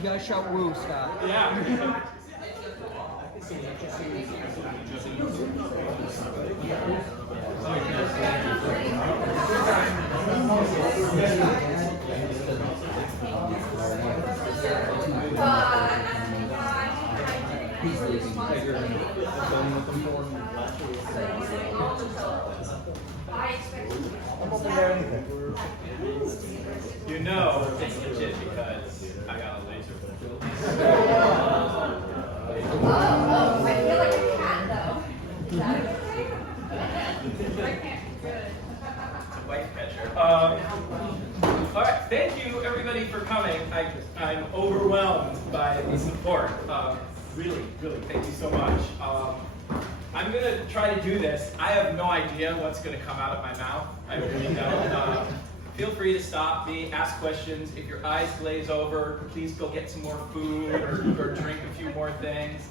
You gotta shout woo, Scott. Yeah. He's leaving. You know it's legit because I got a laser. Oh, I feel like a cat though. Is that okay? I can't. Good. It's a wife catcher. All right, thank you everybody for coming. I'm overwhelmed by the support. Really, thank you so much. I'm gonna try to do this. I have no idea what's gonna come out of my mouth. I really don't. Feel free to stop me, ask questions. If your eyes glaze over, please go get some more food or drink a few more things.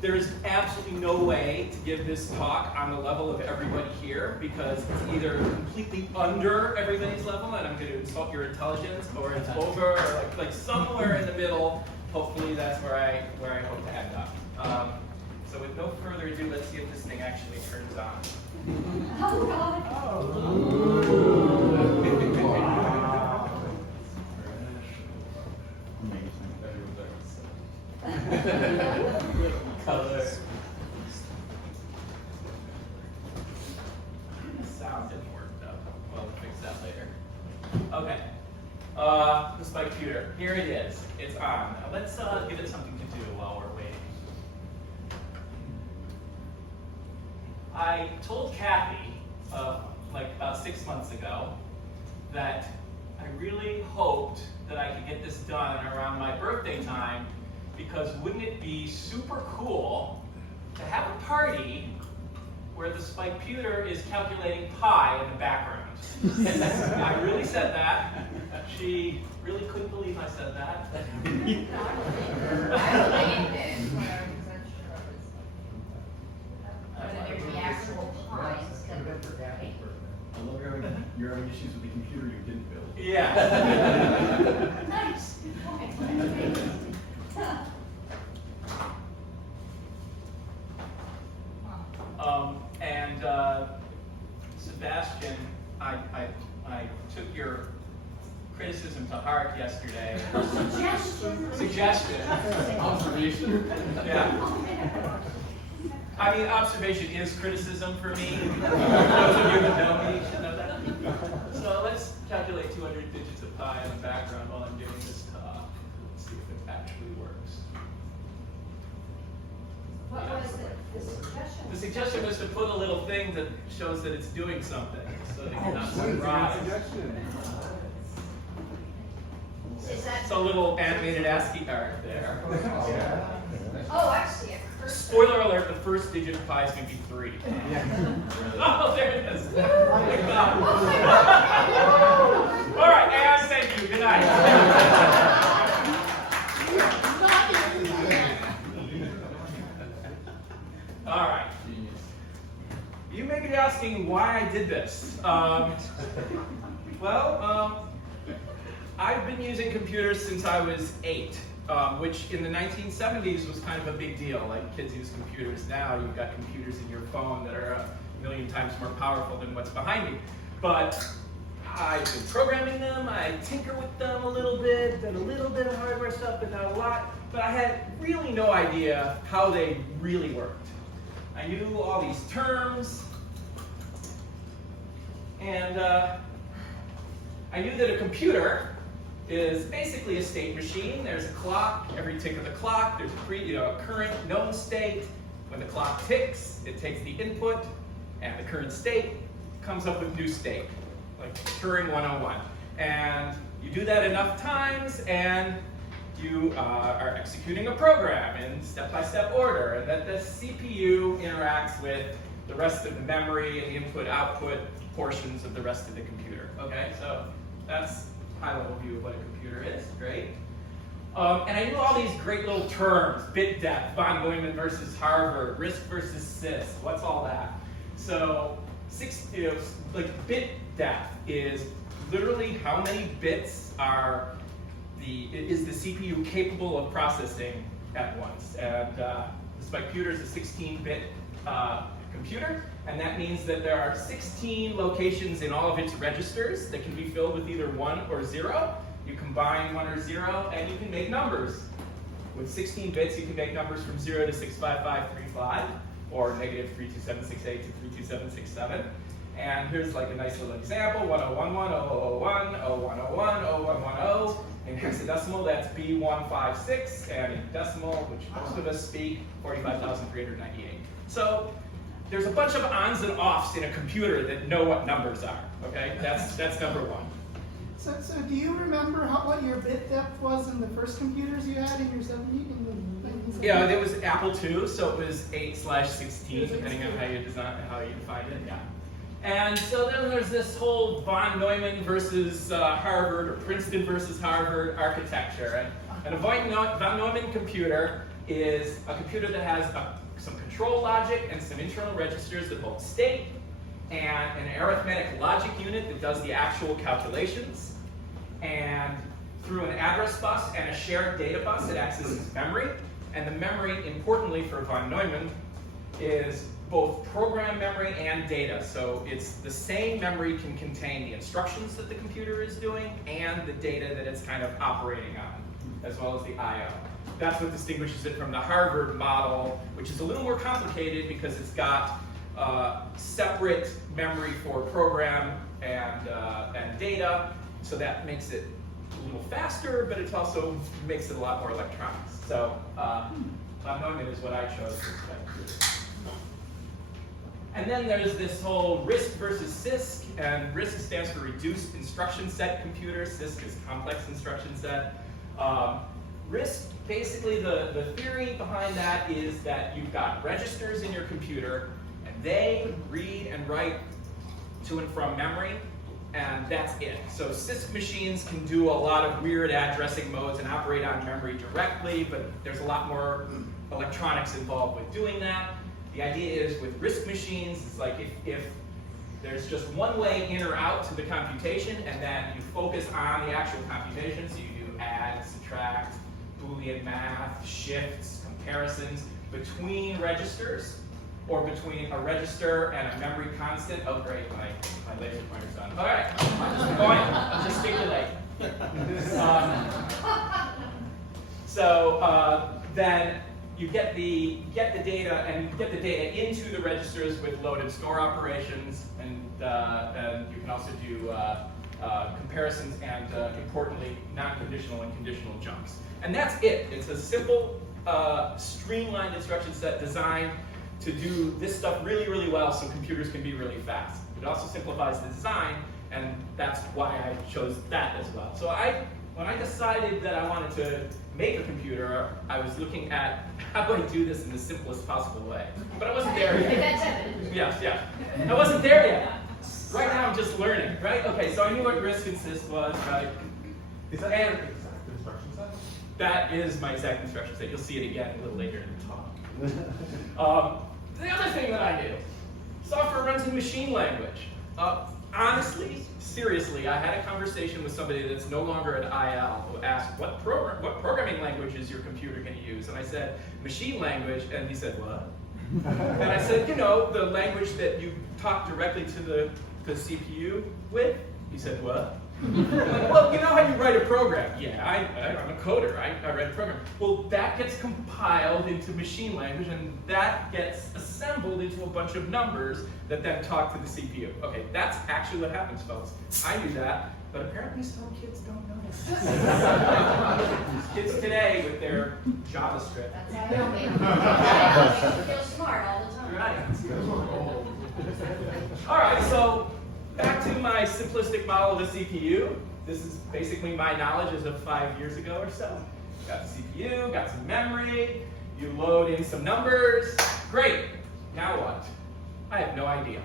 There is absolutely no way to give this talk on the level of everybody here because it's either completely under everybody's level and I'm going to insult your intelligence, or it's over, or like somewhere in the middle. Hopefully that's where I hope to end up. So with no further ado, let's see if this thing actually turns on. Oh, God. Color. Sound didn't work though. We'll fix that later. Okay. The Spikeputor. Here it is. It's on. Now let's give it something to do while we're waiting. I told Kathy, like about 6 months ago, that I really hoped that I could get this done around my birthday time, because wouldn't it be super cool to have a party where the Spikeputor is calculating pi in the background? I really said that. She really couldn't believe I said that. I believed it when I was unsure of it. But the actual pi instead of I love you're having issues with the computer you didn't build. Yeah. Nice. And Sebastian, I took your criticism to heart yesterday. Suggestion. Observation. Yeah. I mean, observation is criticism for me. Those of you that know me should know that. So let's calculate 200 digits of pi in the background while I'm doing this talk. Let's see if it actually works. What was it? The suggestion? The suggestion was to put a little thing that shows that it's doing something, so that you're not surprised. Is that? It's a little animated ASCII art there. Oh, I see it. Spoiler alert, the first digit of pi is going to be 3. Oh, there it is. All right, and thank you. Good night. All right. You may be asking why I did this. I've been using computers since I was 8, which in the 1970s was kind of a big deal. Like, kids use computers now. You've got computers in your phone that are a million times more powerful than what's behind me. But I've been programming them. I tinker with them a little bit, did a little bit of hardware stuff, but not a lot. But I had really no idea how they really worked. I knew all these terms, and I knew that a computer is basically a state machine. There's a clock. Every tick of the clock, there's a current known state. When the clock ticks, it takes the input, and the current state comes up with new state, like Turing 101. And you do that enough times, and you are executing a program in step-by-step order, and that the CPU interacts with the rest of the memory and the input-output portions of the rest of the computer. Okay, so that's a high-level view of what a computer is. Great. And I knew all these great little terms: bit depth, von Neumann versus Harvard, RISC versus sys. What's all that? So, bit depth is literally how many bits are is the CPU capable of processing at once? And the Spikeputor is a 16-bit computer, and that means that there are 16 locations in all of its registers that can be filled with either 1 or 0. You combine 1 or 0, and you can make numbers. With 16 bits, you can make numbers from 0 to 65535, or negative 32768 to 32767. And here's like a nice little example: 1011, 0001, 0101, 0110. In hexadecimal, that's B156, and in decimal, which most of us speak, 45,398. So there's a bunch of ons and offs in a computer that know what numbers are. Okay, that's number one. So do you remember what your bit depth was in the first computers you had in your 1970s? Yeah, it was Apple II, so it was 8/16, depending on how you defined it. Yeah. And so then there's this whole von Neumann versus Harvard, or Princeton versus Harvard architecture. And a von Neumann computer is a computer that has some control logic and some internal registers that hold state, and an arithmetic logic unit that does the actual calculations. And through an address bus and a shared data bus, it accesses memory. And the memory, importantly for von Neumann, is both program memory and data. So it's the same memory can contain the instructions that the computer is doing and the data that it's kind of operating on, as well as the I/O. That's what distinguishes it from the Harvard model, which is a little more complicated because it's got separate memory for program and data. So that makes it a little faster, but it also makes it a lot more electronics. So von Neumann is what I chose for Spikeputor. And then there's this whole RISC versus CISC, and RISC stands for Reduced Instruction Set Computer. CISC is Complex Instruction Set. RISC, basically the theory behind that is that you've got registers in your computer, and they read and write to and from memory, and that's it. So CISC machines can do a lot of weird addressing modes and operate on memory directly, but there's a lot more electronics involved with doing that. The idea is with RISC machines, it's like if there's just one way in or out to the computation, and then you focus on the actual computation, so you do add, subtract, Boolean math, shifts, comparisons between registers, or between a register and a memory constant. Oh great, my laser pointer's on. All right, I'm just going, gesticulate. Then you get the data, and you get the data into the registers with load and store operations, and then you can also do comparisons and, importantly, non-conditional and conditional jumps. And that's it. It's a simple, streamlined instruction set designed to do this stuff really, really well so computers can be really fast. It also simplifies the design, and that's why I chose that as well. So when I decided that I wanted to make a computer, I was looking at how do I do this in the simplest possible way. But I wasn't there yet. Yeah. I wasn't there yet. Right now I'm just learning, right? Okay, so I knew what RISC and CISC was, right? Is that your exact instruction set? That is my exact instruction set. You'll see it again a little later in the talk. The other thing that I do, software runs in machine language. Honestly, seriously, I had a conversation with somebody that's no longer at IL who asked, what programming language is your computer going to use? And I said, machine language, and he said, what? And I said, the language that you talk directly to the CPU with? He said, what? Well, you know how you write a program? Yeah, I'm a coder, I write a program. Well, that gets compiled into machine language, and that gets assembled into a bunch of numbers that then talk to the CPU. Okay, that's actually what happens, folks. I knew that, but apparently some kids don't know that. Kids today with their JavaScript. That's how they'll make you feel smart all the time. Right. All right, so back to my simplistic model of the CPU. This is basically my knowledge as of 5 years ago or so. Got the CPU, got some memory, you load in some numbers. Great, now what? I have no idea.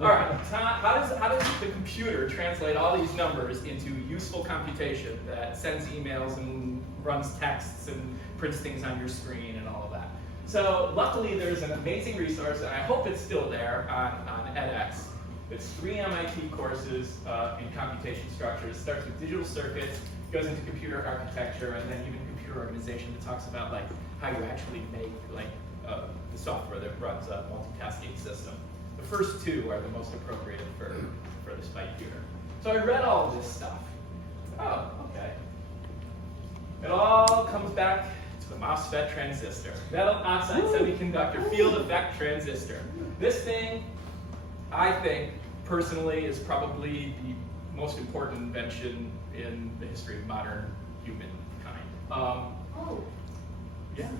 All right, how does the computer translate all these numbers into useful computation that sends emails and runs texts and prints things on your screen and all of that? So luckily there's an amazing resource, and I hope it's still there on edX, It's 3 MIT courses in computation structures. It starts with digital circuits, goes into computer architecture, and then even computer organization that talks about like how you actually make like the software that runs a multitasking system. The first 2 are the most appropriate for the Spikeputor. So I read all of this stuff. Oh, okay. It all comes back to the MOSFET transistor, metal oxide semiconductor field effect transistor. This thing, I think, personally, is probably the most important invention in the history of modern humankind. Yeah.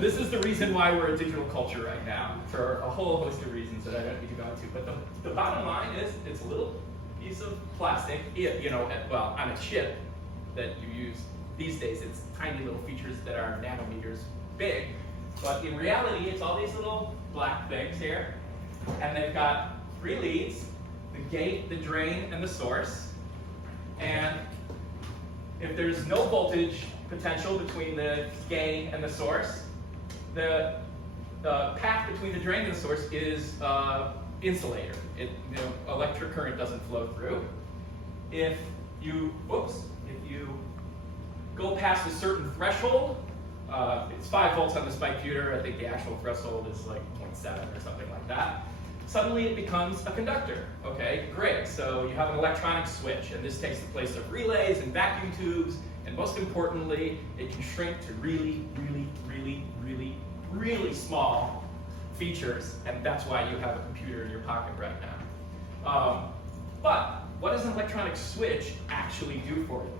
This is the reason why we're a digital culture right now, for a whole host of reasons that I don't need to go into. But the bottom line is, it's a little piece of plastic, well, on a chip that you use these days. It's tiny little features that are nanometers big. But in reality, it's all these little black things here. And they've got 3 leads, the gate, the drain, and the source. And if there's no voltage potential between the gain and the source, the path between the drain and the source is insulator. Electric current doesn't flow through. If you go past a certain threshold, it's 5 volts on the Spikeputor. I think the actual threshold is like 0.7 or something like that. Suddenly it becomes a conductor. Okay, great. So you have an electronic switch, and this takes the place of relays and vacuum tubes, and most importantly, it can shrink to really, really, really, really, really small features, and that's why you have a computer in your pocket right now. But what does an electronic switch actually do for you?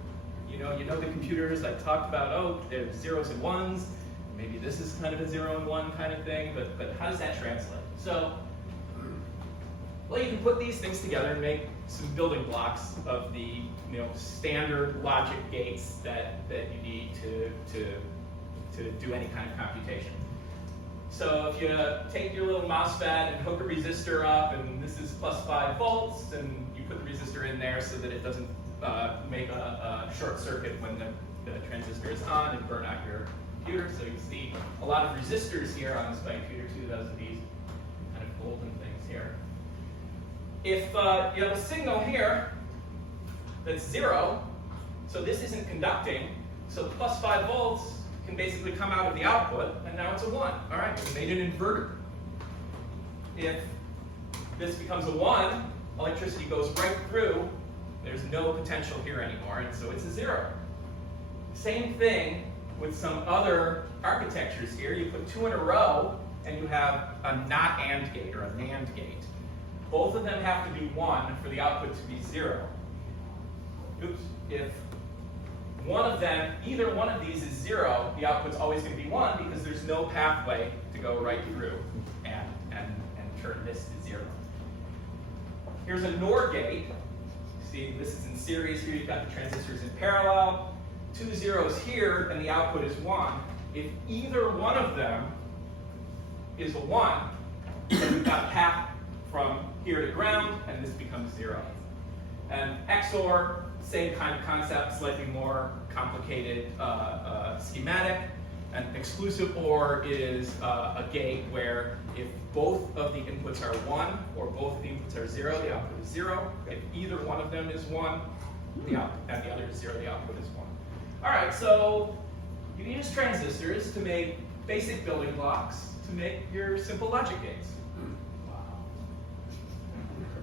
You know the computers I talked about, oh, there's zeros and ones, maybe this is kind of a 0 and 1 kind of thing, but how does that translate? So, well, you can put these things together and make some building blocks of the standard logic gates that you need to do any kind of computation. So if you take your little MOSFET and hook a resistor up, and this is plus 5 volts, and you put the resistor in there so that it doesn't make a short circuit when the transistor is on and burn out your computer. So you see a lot of resistors here on the Spikeputor too. Those are these kind of golden things here. If you have a signal here that's 0, so this isn't conducting, so the plus 5 volts can basically come out of the output, and now it's a 1. All right, we made an inverter. If this becomes a 1, electricity goes right through. There's no potential here anymore, and so it's a 0. Same thing with some other architectures here. You put 2 in a row, and you have a not AND gate or a NAND gate. Both of them have to be 1 for the output to be 0. Oops. If either one of these is 0, the output's always going to be 1 because there's no pathway to go right through and turn this to 0. Here's a NOR gate. See, this is in series. Here you've got the transistors in parallel. 2 zeros here, and the output is 1. If either one of them is a 1, then we've got a path from here to ground, and this becomes 0. And XOR, same kind of concept, slightly more complicated schematic. And exclusive OR is a gate where if both of the inputs are 1 or both of the inputs are 0, the output is 0. If either one of them is 1, the output, and the other is 0, the output is 1. All right, so you use transistors to make basic building blocks to make your simple logic gates.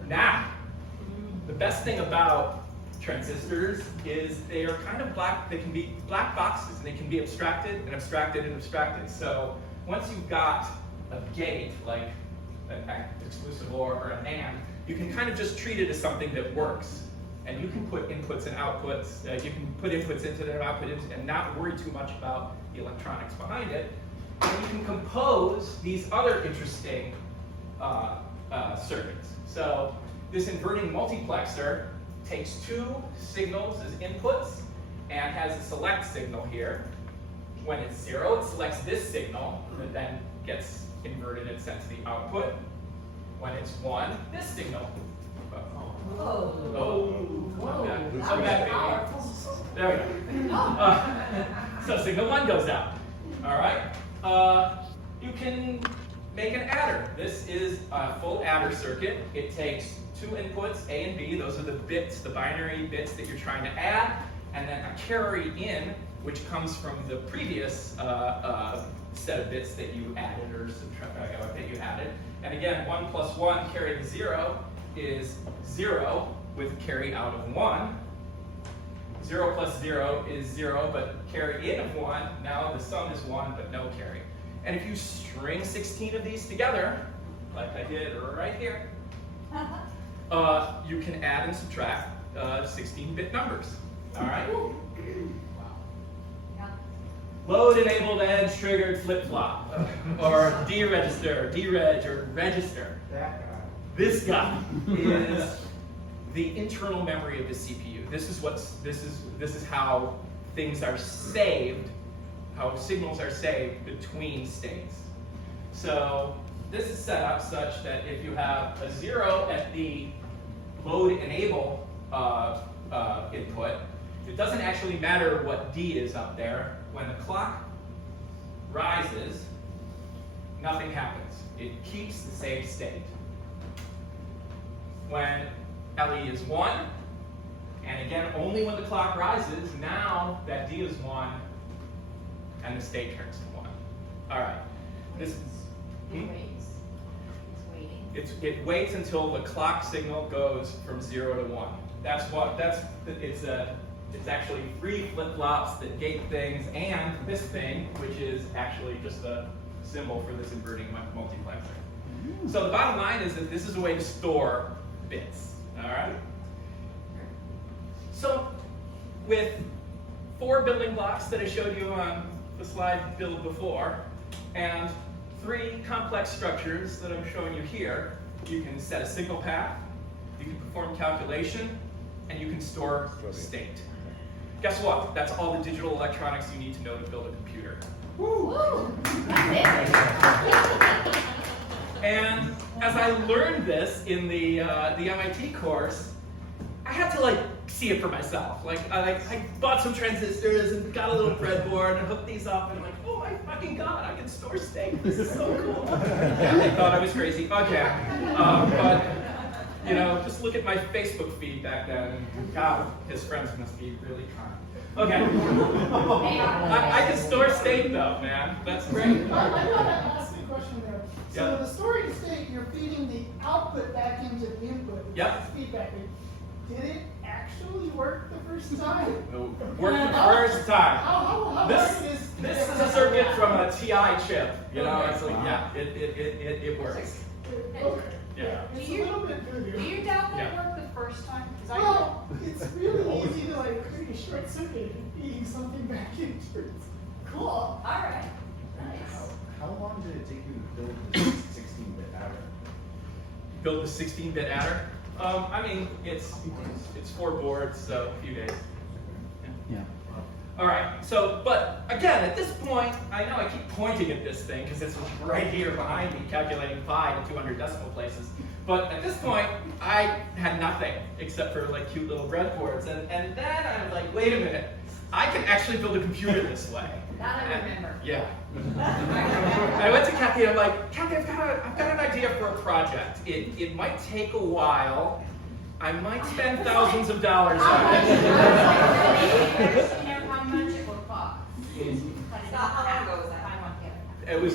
Now, the best thing about transistors is they are kind of black. They can be black boxes, and they can be abstracted and abstracted and abstracted. So once you've got a gate, like an exclusive OR or a NAND, you can kind of just treat it as something that works. And you can put inputs and outputs, you can put inputs into their output and not worry too much about the electronics behind it. And you can compose these other interesting circuits. So this inverting multiplexer takes 2 signals as inputs and has a select signal here. When it's 0, it selects this signal that then gets inverted and sent to the output. When it's 1, this signal. There we go. So signal 1 goes out. All right. You can make an adder. This is a full adder circuit. It takes two inputs, A and B. Those are the bits, the binary bits that you're trying to add, and then a carry in, which comes from the previous set of bits that you added or that you added. And again, 1 plus 1 carry to 0 is 0 with carry out of 1. 0 plus 0 is 0, but carry in of 1. Now the sum is 1, but no carry. And if you string 16 of these together, like I did right here, you can add and subtract 16-bit numbers. All right? Load-enabled edge-triggered flip-flop, or deregister, dereg, or register. This guy is the internal memory of the CPU. This is how things are saved, how signals are saved between states. So this is set up such that if you have a 0 at the load enable input, it doesn't actually matter what D is up there. When the clock rises, nothing happens. It keeps the same state. When LE is 1, and again, only when the clock rises, now that D is 1, and the state turns to 1. All right. This it waits until the clock signal goes from 0 to 1. It's actually 3 flip-flops that gate things, and this thing, which is actually just a symbol for this inverting multiplexer. So the bottom line is that this is a way to store bits. All right. So with 4 building blocks that I showed you on the slide build before, and 3 complex structures that I'm showing you here, you can set a signal path, you can perform calculation, and you can store state. Guess what? That's all the digital electronics you need to know to build a computer. Woo! That's it. And as I learned this in the MIT course, I had to see it for myself. I bought some transistors and got a little breadboard and hooked these up, and I'm like, oh my fucking god, I can store state. This is so cool. Yeah, they thought I was crazy. Okay, but just look at my Facebook feed back then, and God, his friends must be really kind. Okay, I can store state though, man. That's great. I want to ask you a question there. So Yeah. the storing state, you're feeding the output back into the input. Yep. It's feedback. Did it actually work the first time? Worked the first time. How hard is This is a circuit from a TI chip. It's like, yeah, it works. Okay. Yeah. It's a little bit Do voodoo. you doubt that Yeah. worked the first time? 'Cause I Well, it's really easy to create a short circuit and feeding something back into it. Cool. All right. Nice. How long did it take you to build this 16-bit adder? Build the 16-bit adder. I mean, it's 4 boards, so a few days. Yeah. All right. So, but again, at this point, I know I keep pointing at this thing because it's right here behind me, calculating pi to 200 decimal places. But at this point, I had nothing except for cute little breadboards, and then I was like, wait a minute, I can actually build a computer this way. That I remember. Yeah. I went to Kathy and I'm like, Kathy, I've got an idea for a project. It might take a while. I might spend thousands of dollars on it. How much it will cost? How long ago was that? I want to get It was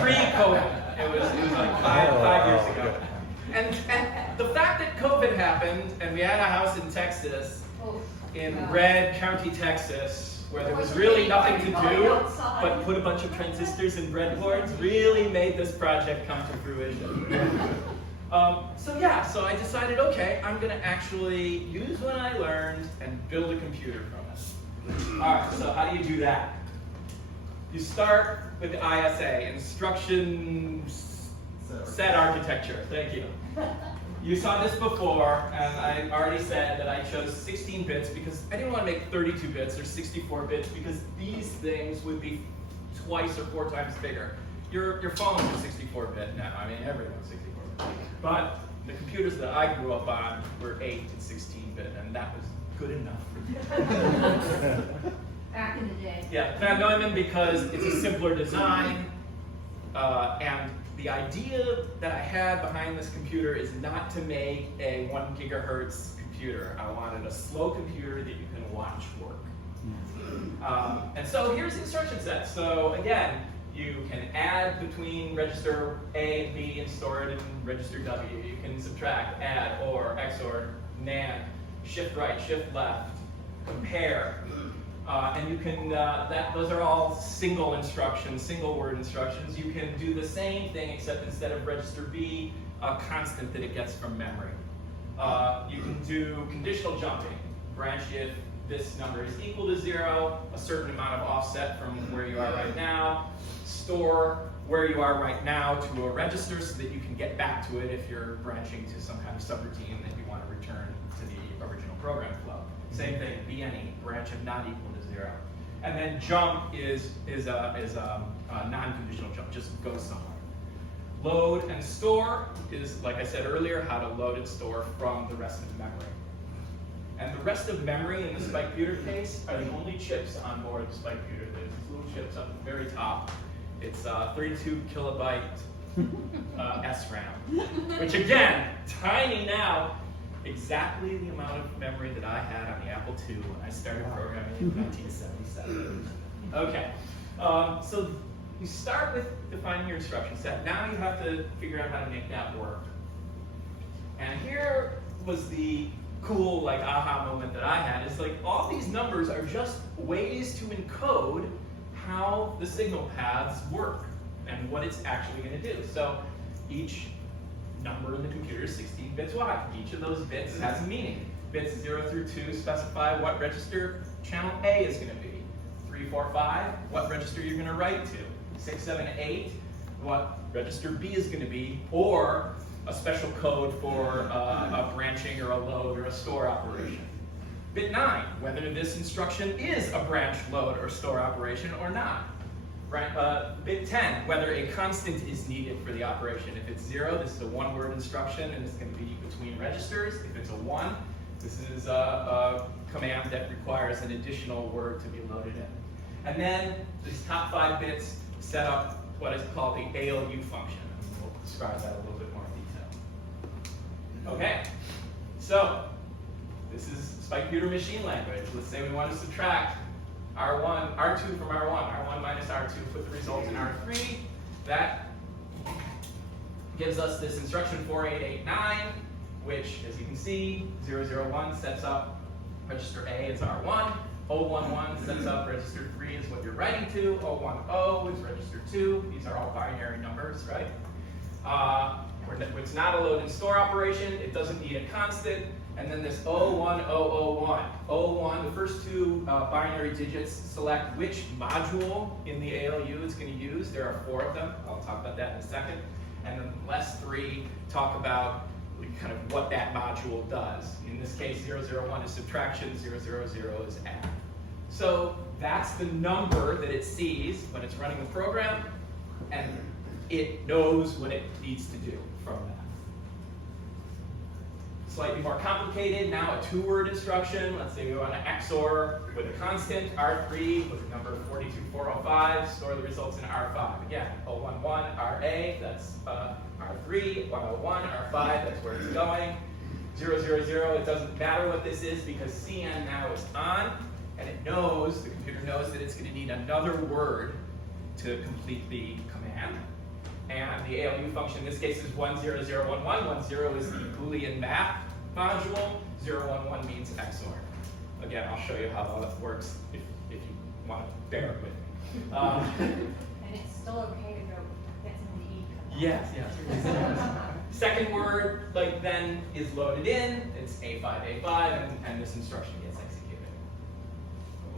pre-COVID. It was like five years ago. And the fact that COVID happened and we had a house in Texas, in Red County, Texas, where there was really nothing to do but put a bunch of transistors and breadboards, really made this project come to fruition. So I decided, okay, I'm going to actually use what I learned and build a computer from it. All right, so how do you do that? You start with the ISA, Instruction Set Architecture. Thank you. You saw this before, and I already said that I chose 16 bits because I didn't want to make 32 bits or 64 bits because these things would be twice or 4 times bigger. Your phones are 64-bit now. I mean, everyone's 64-bit. But the computers that I grew up on were 8 and 16-bit, and that was good enough for me. Back in the day. Yeah, Van Neumann because it's a simpler design, and the idea that I had behind this computer is not to make a 1 gigahertz computer. I wanted a slow computer that you can watch work. And so here's the instruction set. So again, you can add between register A and B and store it in register W. You can subtract, add, OR, XOR, NAND, shift right, shift left, compare. And you can, those are all single instructions, single word instructions. You can do the same thing except instead of register B, a constant that it gets from memory. You can do conditional jumping, branch if this number is equal to 0, a certain amount of offset from where you are right now, store where you are right now to a register so that you can get back to it if you're branching to some kind of subroutine that you want to return to the original program flow. Same thing, BNE, branch of not equal to 0. And then jump is a non-conditional jump, just go somewhere. Load and store is, like I said earlier, how to load and store from the rest of the memory. And the rest of memory in the Spikeputor case are the only chips on board the Spikeputor. There's these little chips up at the very top. It's 32 kilobyte SRAM, which again, tiny now, exactly the amount of memory that I had on the Apple II when I started programming in 1977. Okay, so you start with defining your instruction set. Now you have to figure out how to make that work. And here was the cool, like, aha moment that I had. Is like, all these numbers are just ways to encode how the signal paths work and what it's actually going to do. So each number in the computer is 16 bits wide. Each of those bits has a meaning. Bits 0 through 2 specify what register channel A is going to be. 3, 4, 5, what register you're going to write to. 6, 7, 8, what register B is going to be, or a special code for a branching or a load or a store operation. Bit 9, whether this instruction is a branch, load, or store operation or not. Bit 10, whether a constant is needed for the operation. If it's 0, this is a one-word instruction and it's going to be between registers. If it's a 1, this is a command that requires an additional word to be loaded in. And then these top 5 bits set up what is called the ALU function. We'll describe that a little bit more in detail. Okay, so this is Spikeputor machine language. Let's say we want to subtract R2 from R1, R1 minus R2, put the results in R3. That gives us this instruction 4889, which, as you can see, 001 sets up register A as R1, 011 sets up register 3 is what you're writing to, 010 is register 2. These are all binary numbers, right? It's not a load and store operation. It doesn't need a constant. And then this 01001. 01, the first 2 binary digits select which module in the ALU it's going to use. There are 4 of them. I'll talk about that in a second. And then the last 3 talk about kind of what that module does. In this case, 001 is subtraction, 000 is add. So that's the number that it sees when it's running the program, and it knows what it needs to do from that. Slightly more complicated, now a 2-word instruction. Let's say we want to XOR with a constant, R3 with the number 42405, store the results in R5. Again, 011, RA, that's R3, 101, R5, that's where it's going. 000, it doesn't matter what this is because CN now is on, and it knows, the computer knows that it's going to need another word to complete the command. And the ALU function in this case is 10011. 10 is the Boolean map module. 011 means XOR. Again, I'll show you how all that works if you want to bear it with me. And it's still okay to go get some to eat. Yes, yes. Second word, like then, is loaded in. It's A5, A5, and this instruction gets executed.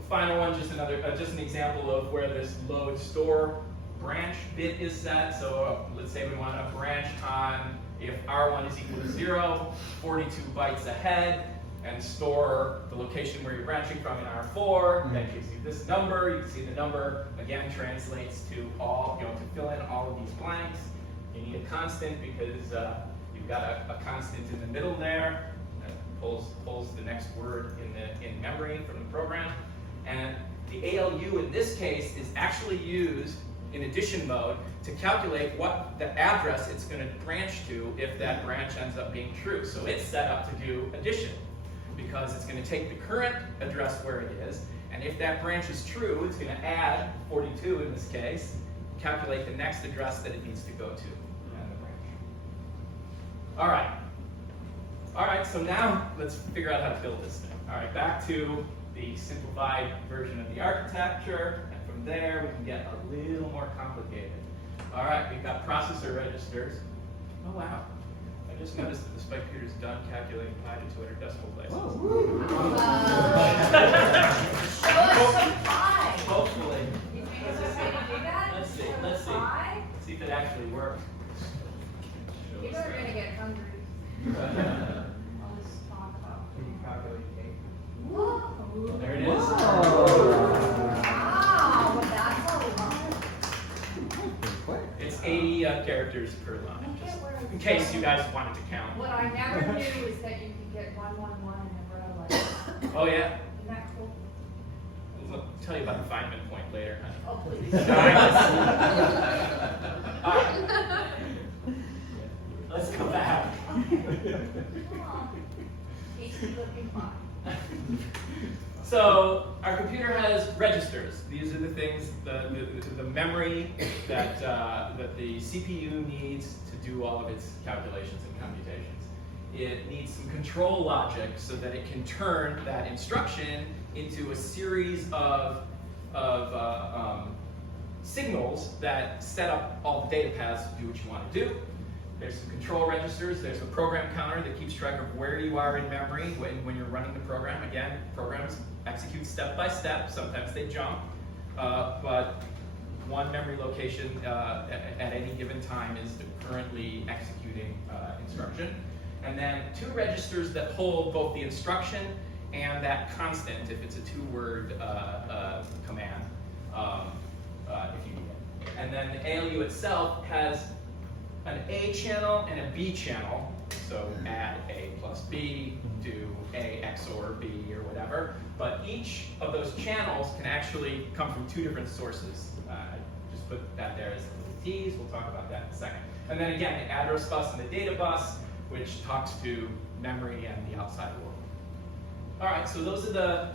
Final one, just an example of where this load store branch bit is set. So let's say we want to branch on, if R1 is equal to 0, 42 bytes ahead, and store the location where you're branching from in R4. That gives you this number. You can see the number, again, translates to all, to fill in all of these blanks. You need a constant because you've got a constant in the middle there that pulls the next word in memory from the program. And the ALU in this case is actually used in addition mode to calculate what the address it's going to branch to if that branch ends up being true. So it's set up to do addition because it's going to take the current address where it is, and if that branch is true, it's going to add 42 in this case, calculate the next address that it needs to go to in the branch. All right. All right, so now let's figure out how to build this thing. All right, back to the simplified version of the architecture, and from there we can get a little more complicated. All right, we've got processor registers. Oh wow, I just noticed that the Spikeputor's done calculating pi to 200 decimal places. Show us some pie. Hopefully. You think it's okay to do that? Let's see, let's see. Pie? Let's see if it actually works. People are gonna get hungry. All this talk about. Can you calculate cake? Whoa. There it is. Wow, that's a lot. It's 80 characters per line, just in case you guys wanted to count. What I never knew is that you could get 111 in a row like that. Oh yeah? Isn't that cool? I'll tell you about the Feynman point later, honey. Oh, please. Alright. Let's go back. Tasty looking pie. So our computer has registers. These are the things, the memory that the CPU needs to do all of its calculations and computations. It needs some control logic so that it can turn that instruction into a series of signals that set up all the data paths to do what you want to do. There's some control registers. There's a program counter that keeps track of where you are in memory when you're running the program. Again, programs execute step by step. Sometimes they jump, but one memory location at any given time is the currently executing instruction. And then two registers that hold both the instruction and that constant, if it's a two-word command, if you need it. And then the ALU itself has an A channel and a B channel. So add A plus B, do A XOR B or whatever. But each of those channels can actually come from two different sources. I just put that there as little T's. We'll talk about that in a second. And then again, the address bus and the data bus, which talks to memory and the outside world. All right, so those are the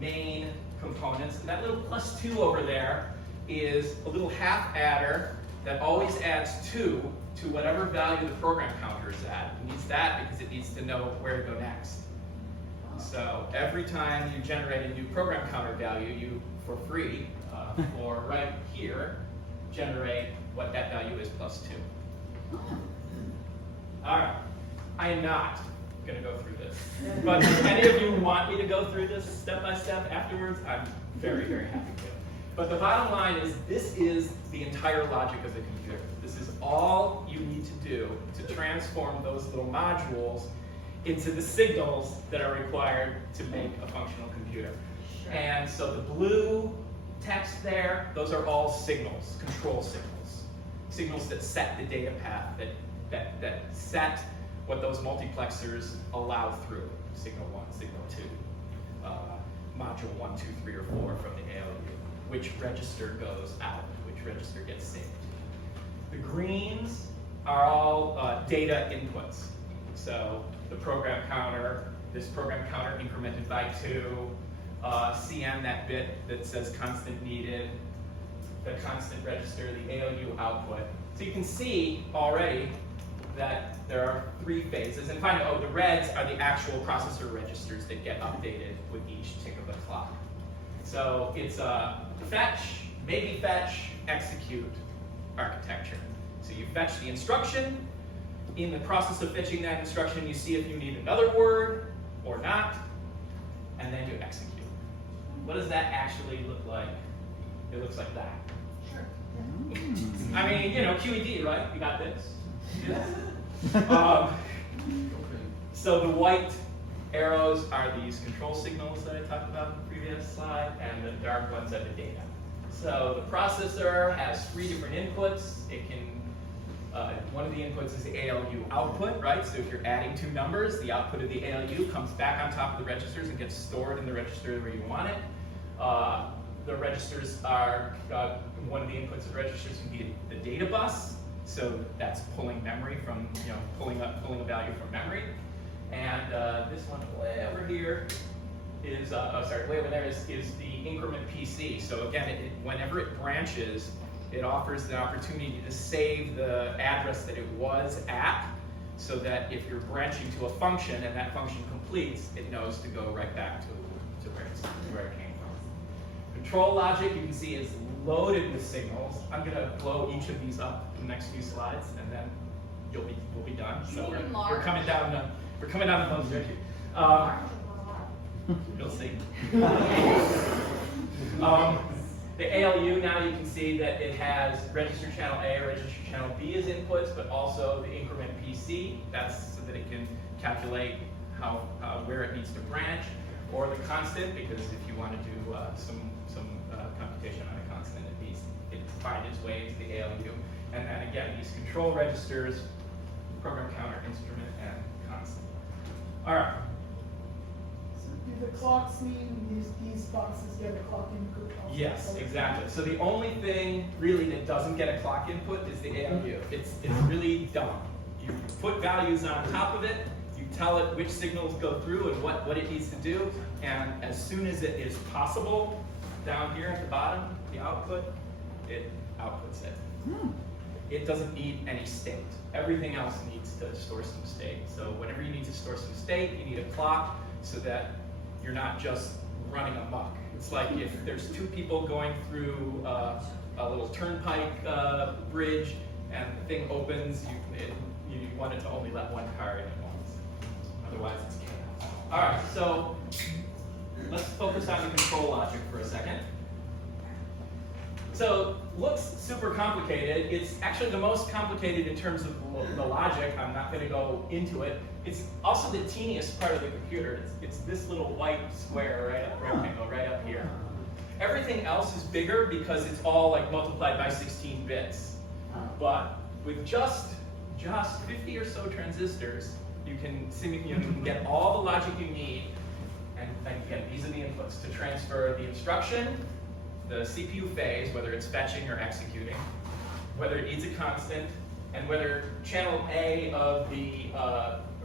main components. And that little +2 over there is a little half adder that always adds 2 to whatever value the program counter is at. It needs that because it needs to know where to go next. So every time you generate a new program counter value, you, for free, for right here, generate what that value is +2. All right, I am not going to go through this. But if any of you want me to go through this step by step afterwards, I'm very, very happy to. But the bottom line is this is the entire logic of the computer. This is all you need to do to transform those little modules into the signals that are required to make a functional computer. Sure. And so the blue text there, those are all signals, control signals. Signals that set the data path, that set what those multiplexers allow through. Signal 1, signal 2, module 1, 2, 3, or 4 from the ALU. Which register goes out, which register gets saved. The greens are all data inputs. So the program counter, this program counter incremented by 2, CM, that bit that says constant needed, the constant register, the ALU output. So you can see already that there are 3 phases. And finally, the reds are the actual processor registers that get updated with each tick of the clock. So it's a fetch, maybe fetch, execute architecture. So you fetch the instruction. In the process of fetching that instruction, you see if you need another word or not, and then you execute. What does that actually look like? It looks like that. Sure. I mean, you know, QED, right? You got this. So the white arrows are these control signals that I talked about in the previous slide, and the dark ones are the data. So the processor has 3 different inputs. It can, one of the inputs is the ALU output, right? So if you're adding 2 numbers, the output of the ALU comes back on top of the registers and gets stored in the register where you want it. the registers are, one of the inputs of the registers can be the data bus. So that's pulling memory from, pulling a value from memory. And this one way over here is, way over there is the increment PC. So again, whenever it branches, it offers the opportunity to save the address that it was at, so that if you're branching to a function and that function completes, it knows to go right back to where it came from. Control logic, you can see, is loaded with signals. I'm going to blow each of these up in the next few slides, and then we'll be done. So we're coming down the bones right here. You'll see. The ALU, now you can see that it has register channel A or register channel B as inputs, but also the increment PC. That's so that it can calculate where it needs to branch, or the constant, because if you want to do some computation on a constant, it finds its way into the ALU. And again, these control registers, program counter, instrument, and constant. All right. So do the clocks mean these boxes get a clock input? Also? Yes, exactly. So the only thing really that doesn't get a clock input is the ALU. It's really dumb. You put values on top of it, you tell it which signals go through and what it needs to do, and as soon as it is possible, down here at the bottom, the output, it outputs it. It doesn't need any state. Everything else needs to store some state. So whenever you need to store some state, you need a clock so that you're not just running amok. It's like if there's two people going through a little turnpike bridge and the thing opens, you want it to only let one car in at once. Otherwise it's chaos. All right, so let's focus on the control logic for a second. So looks super complicated. It's actually the most complicated in terms of the logic. I'm not going to go into it. It's also the teeniest part of the computer. It's this little white square rectangle right up here. Everything else is bigger because it's all like multiplied by 16 bits. But with just 50 or so transistors, you can get all the logic you need. And again, these are the inputs to transfer the instruction, the CPU phase, whether it's fetching or executing, whether it needs a constant, and whether channel A of the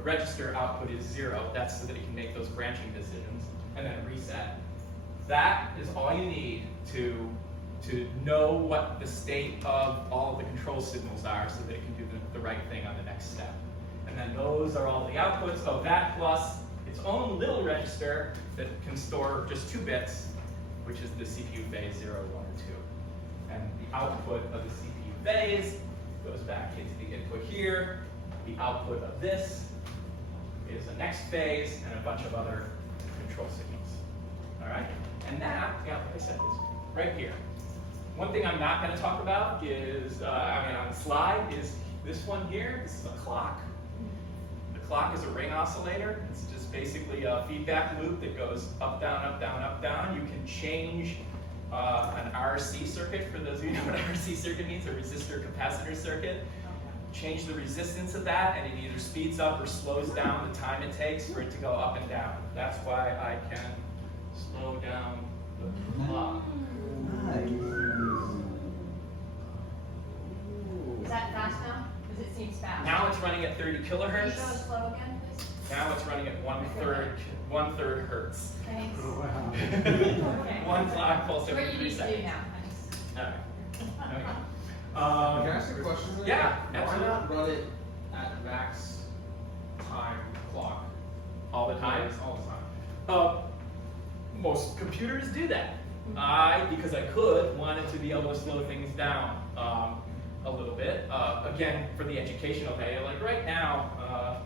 register output is 0. That's so that it can make those branching decisions, and then reset. That is all you need to know what the state of all of the control signals are, so that it can do the right thing on the next step. And then those are all the outputs of that, plus its own little register that can store just 2 bits, which is the CPU phase 0, 1, or 2. And the output of the CPU phase goes back into the input here. The output of this is the next phase and a bunch of other control signals. All right? And that, like I said, is right here. One thing I'm not going to talk about is, on the slide, is this one here. This is a clock. The clock is a ring oscillator. It's just basically a feedback loop that goes up, down, up, down, up, down. You can change an RC circuit, for those of you who know what an RC circuit means, a resistor capacitor circuit. Change the resistance of that, and it either speeds up or slows down the time it takes for it to go up and down. That's why I can slow down the clock. Is that fast now? Because it seems fast. Now it's running at 30 Can you show kilohertz. us slow again, please? Now it's running at one third hertz. Thanks. Okay. One clock pulse every What 3 you need to do seconds. now. All right. Okay. Can I ask a question? Yeah, Why absolutely. not run it at max time clock? All the time? All the time. Most computers do that. I, because I could, wanted to be able to slow things down a little bit. Again, for the educational value, like right now,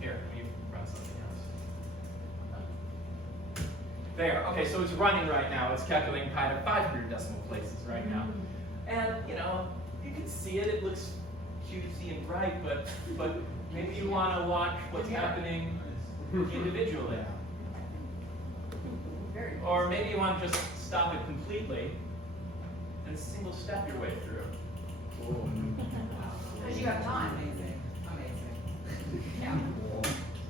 here, let me run something else. There, okay, so it's running right now. It's calculating pi to 500 decimal places right now. And, you can see it. It looks cutesy and bright, but maybe you want to watch what's happening individually. Or maybe you want to just stop it completely and single step your way through. Because you have time. Amazing. Yeah.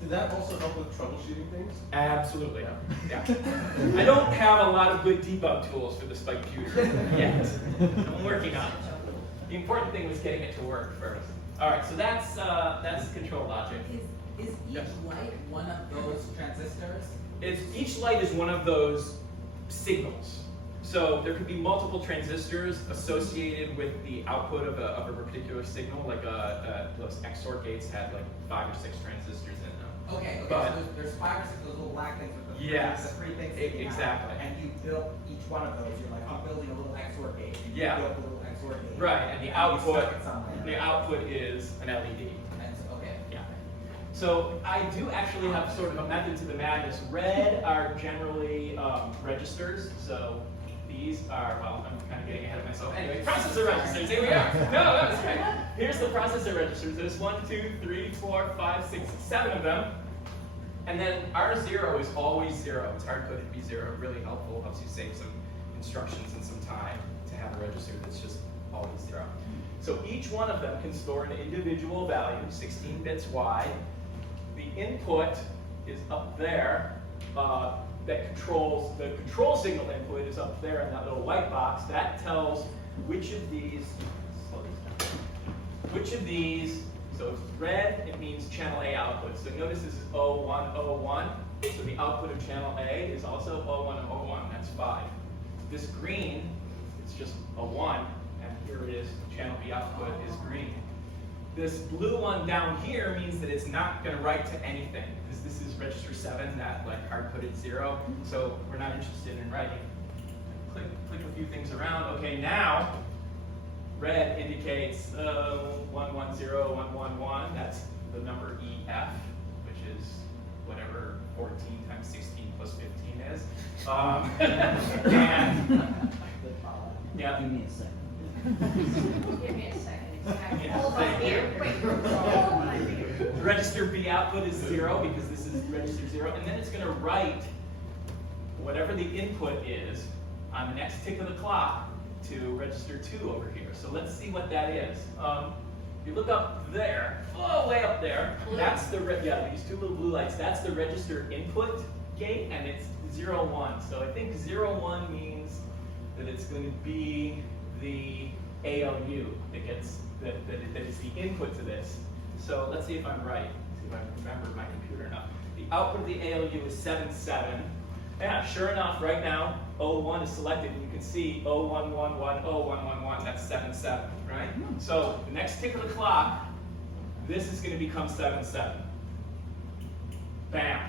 Did that also help with troubleshooting things? Absolutely. Yeah. I don't have a lot of good debug tools for the Spikeputor yet. I'm working on it. The important thing was getting it to work first. All right, so that's control logic. Is each Yes. light one of those transistors? Each light is one of those signals. So there could be multiple transistors associated with the output of a particular signal, like those XOR gates had like 5 or 6 transistors in them. Okay, But- so there's 5 or 6 of those little black things with the Yes, three things that you have, exactly. and you built each one of those. You're like, I'm building a little XOR gate. And Yeah. You built a little XOR gate. Right, and the you output, stuck it somewhere. the output is an LED. That's, okay. Yeah. So I do actually have sort of a method to the madness. Red are generally registers. So these are, well, I'm kind of getting ahead of myself. Anyway, processor registers, here we are. No, that's great. Here's the processor registers. There's 1, 2, 3, 4, 5, 6, 7 of them. And then R0 is always 0. It's hard-coded to be 0. Really helpful. Helps you save some instructions and some time to have a register that's just always 0. So each one of them can store an individual value, 16 bits wide. The input is up there. That controls, the control signal input is up there in that little white box. That tells which of these, so it's red, it means channel A output. So notice this is 0101. So the output of channel A is also 0101, that's 5. This green, it's just a 1, and here it is, channel B output is green. This blue one down here means that it's not going to write to anything, because this is register 7, that like hard-coded 0, so we're not interested in writing. Click a few things around. Okay, now red indicates 110111. That's the number EF, which is whatever 14 times 16 plus 15 is. And yeah. Give me a second. Give me a second. Exactly. Yeah, Hold my thank you. beer. Wait, hold my beer. Register B output is 0 because this is register 0, and then it's going to write whatever the input is on the next tick of the clock to register 2 over here. So let's see what that is. You look up there, oh, way up there. That's the these 2 little blue lights. That's the register input gate, and it's 0, 1. So I think 0, 1 means that it's going to be the ALU that gets that is the input to this. So let's see if I'm right. See if I remembered my computer enough. The output of the ALU is 77. Yeah, sure enough, right now 01 is selected, and you can see 0111 0111. That's 77, right? So the next tick of the clock, this is going to become 77. Bam.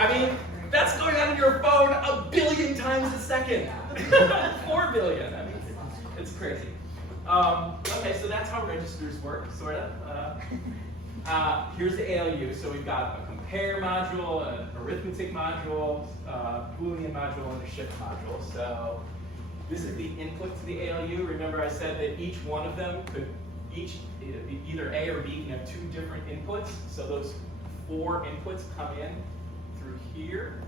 I mean, that's going on your phone a billion times a second. 4 billion. I mean, it's crazy. Okay, so that's how registers work, sort of. Here's the ALU. So we've got a compare module, an arithmetic module, Boolean module, and a shift module. So this is the input to the ALU. Remember I said that each one of them could, either A or B can have 2 different inputs. So those 4 inputs come in through here.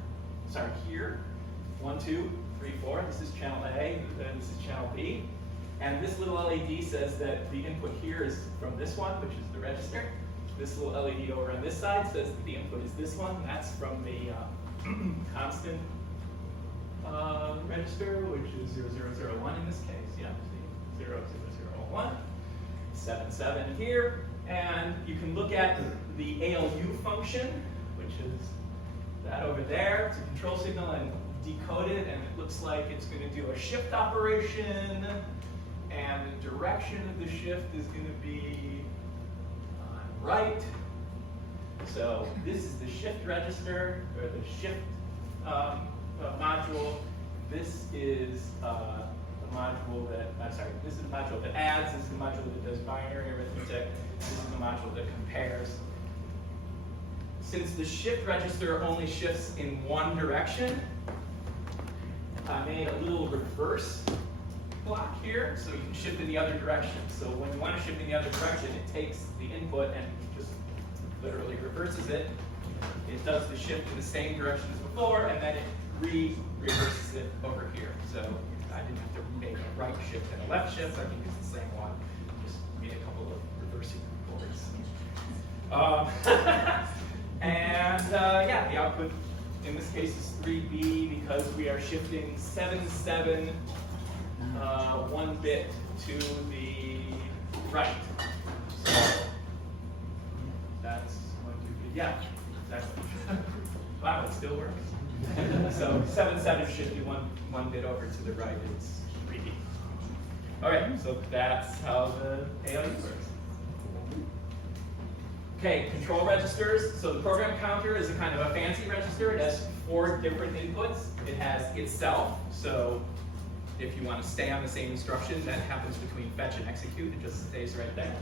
Sorry, here. 1, 2, 3, 4. This is channel A, then this is channel B. And this little LED says that the input here is from this one, which is the register. This little LED over on this side says that the input is this one. That's from the constant register, which is 0001 in this case. Yeah, 0001. 77 here. And you can look at the ALU function, which is that over there. It's a control signal and decode it, and it looks like it's going to do a shift operation, and the direction of the shift is going to be on right. So this is the shift register, or the shift module. This is the module that, this is the module that adds, this is the module that does binary arithmetic, this is the module that compares. Since the shift register only shifts in one direction, I made a little reverse block here, so you can shift in the other direction. So when you want to shift in the other direction, it takes the input and just literally reverses it. It does the shift in the same direction as before, and then it reverses it over here. So I didn't have to make a right shift and a left shift. I can use the same one. Just made it And yeah, the output in this case is 3B because we are shifting 77 one bit to the right. So that's 1, 2, 3. Yeah, exactly. Wow, it still works. So 77 shifting one bit over to the right is 3B. All right, so that's how the ALU works. Okay, control registers. So the program counter is a kind of a fancy register. It has 4 different inputs. It has itself. So if you want to stay on the same instruction, that happens between fetch and execute. It just stays right there.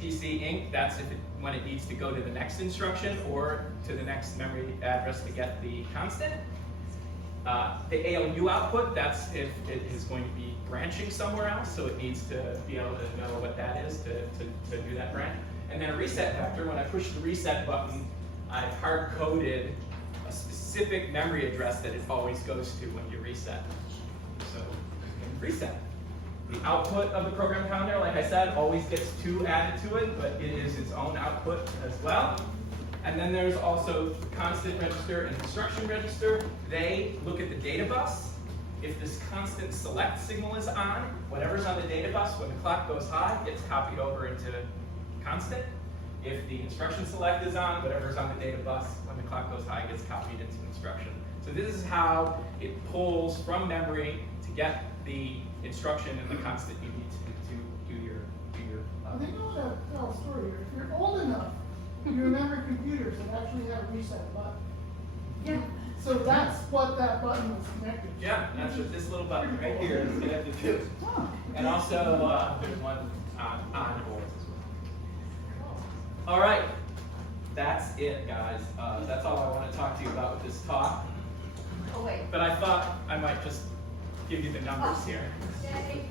PC Inc. That's when it needs to go to the next instruction or to the next memory address to get the constant. The ALU output, that's if it is going to be branching somewhere else, so it needs to be able to know what that is to do that branch. And then a reset vector, when I push the reset button, I've hard-coded a specific memory address that it always goes to when you reset. So, reset. The output of the program counter, like I said, always gets 2 added to it, but it is its own output as well. And then there's also constant register and instruction register. They look at the data bus. If this constant select signal is on, whatever's on the data bus, when the clock goes high, gets copied over into constant. If the instruction select is on, whatever's on the data bus, when the clock goes high, gets copied into instruction. So this is how it pulls from memory to get the instruction and the constant you need to do your I think I'll tell a story here. If you're old enough, you remember computers that actually had a reset button. Yeah. So that's what that button was connected to. Yeah, that's what this little button right here is connected to. And also, there's one on board as well. All right, that's it, guys. That's all I want to talk to you about with this talk. Oh, wait. But I thought I might just give you the numbers here. Yay.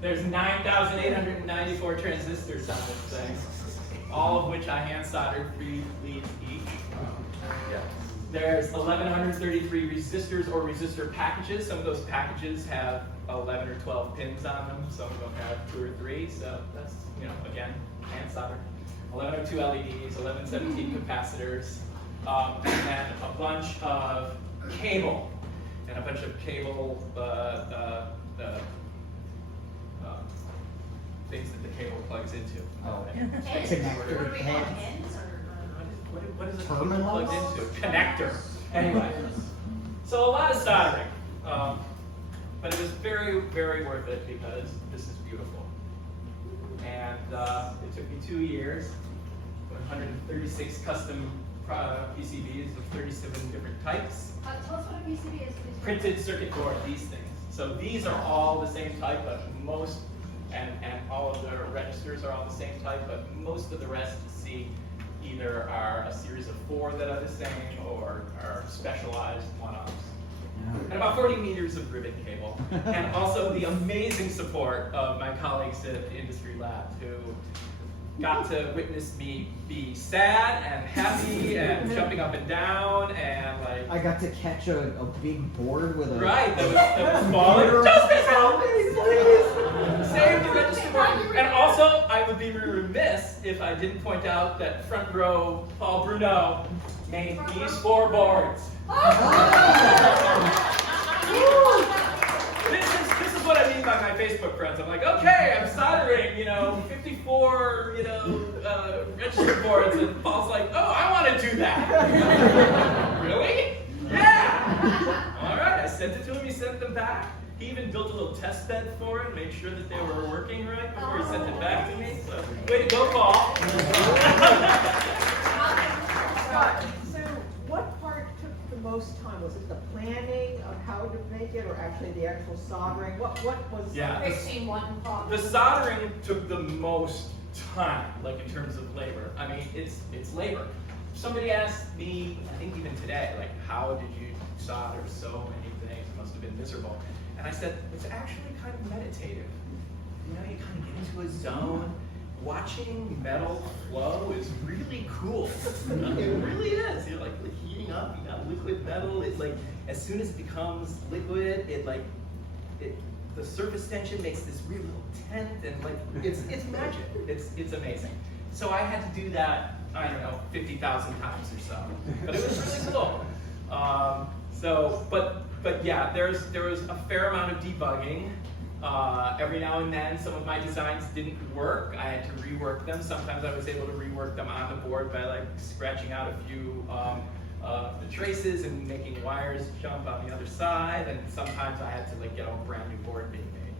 There's 9,894 transistors on this thing, all of which I hand soldered 3 leads each. There's 1,133 resistors or resistor packages. Some of those packages have 11 or 12 pins on them. Some of them have 2 or 3. So that's, again, hand soldered. 1102 LEDs, 1117 capacitors, and then a bunch of cable, and a bunch of cable things that the cable plugs into. Oh, What do we call pins or? What is it Terminals? plugged into? Connector. Anyway, so a lot of soldering, but it was very, very worth it because this is beautiful. And it took me 2 years, 136 custom PCBs of 37 different types. Tell us what a PCB is. Printed circuit board, these things. So these are all the same type, but most, and all of the registers are all the same type, but most of the rest see either are a series of 4 that are the same or are specialized one-offs. And about 40 meters of ribbon cable. And also the amazing support of my colleagues at the Industry Lab who got to witness me be sad and happy and jumping up and down and like... I got to catch a big board with a... Right, that was falling. Justice, help me, please! Save the register board. And also, I would be remiss if I didn't point out that front row Paul Bruno made these 4 boards. This is what I mean by my Facebook friends. I'm like, okay, I'm soldering, 54, register boards, and Paul's like, oh, I want to do that. Really? Yeah. All right, I sent it to him. He sent them back. He even built a little test bed for it, made sure that they were working right before he sent it back to me. So, way to go, Paul. So what part took the most time? Was it the planning of how to make it or actually the actual soldering? What was... Yeah. Fixing one problem. The soldering took the most time, like in terms of labor. I mean, it's labor. Somebody asked me, I think even today, like, how did you solder so many things? It must have been miserable. And I said, it's actually kind of meditative. You kind of get into a zone. Watching metal flow is really cool. It really is. You're like heating up, you got liquid metal. It's like, as soon as it becomes liquid, the surface tension makes this real little tent, and like, it's magic. It's amazing. So I had to do that I don't know, 50,000 times or so. But it was really cool. But yeah, there was a fair amount of debugging. Every now and then, some of my designs didn't work. I had to rework them. Sometimes I was able to rework them on the board by like scratching out a few the traces and making wires jump on the other side. And sometimes I had to like get a brand new board being made.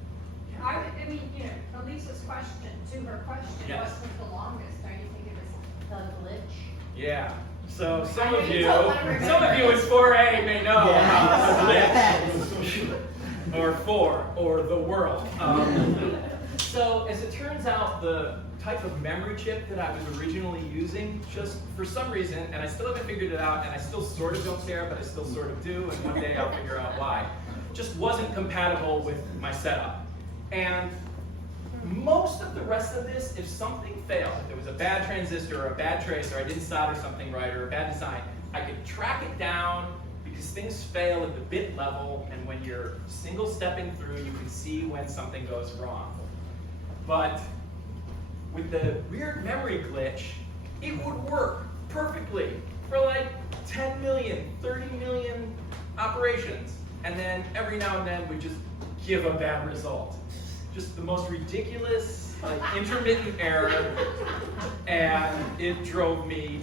I mean, you know, Elisa's question, to her question, Yes. what took the longest? Don't you think it was the glitch? Yeah. So some I know of you you, don't wanna remember. some of you in 4A may know about the Yes. glitch. Or 4, or the world. So as it turns out, the type of memory chip that I was originally using, just for some reason, and I still haven't figured it out, and I still sort of don't care, but I still sort of do, and one day I'll figure out why, just wasn't compatible with my setup. And most of the rest of this, if something failed, if there was a bad transistor or a bad trace, or I didn't solder something right, or a bad design, I could track it down, because things fail at the bit level, and when you're single stepping through, you can see when something goes wrong. But with the weird memory glitch, it would work perfectly for like 10 million, 30 million operations. And then every now and then we just give a bad result. Just the most ridiculous, like intermittent error, and it drove me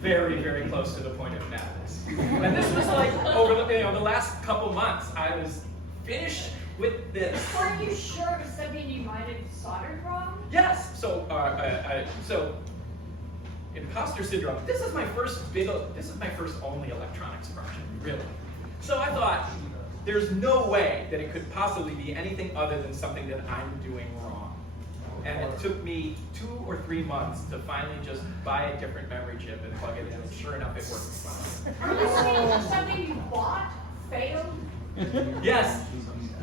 very, very close to the point of madness. And this was like over the last couple months. I was finished with this. Weren't you sure it was something you might have soldered wrong? Yes. So imposter syndrome. This is my first only electronics project, really. So I thought, there's no way that it could possibly be anything other than something that I'm doing wrong. And it took me 2 or 3 months to finally just buy a different memory chip and plug it in. And sure enough, it worked fine. Are you saying that something you bought failed? Yes.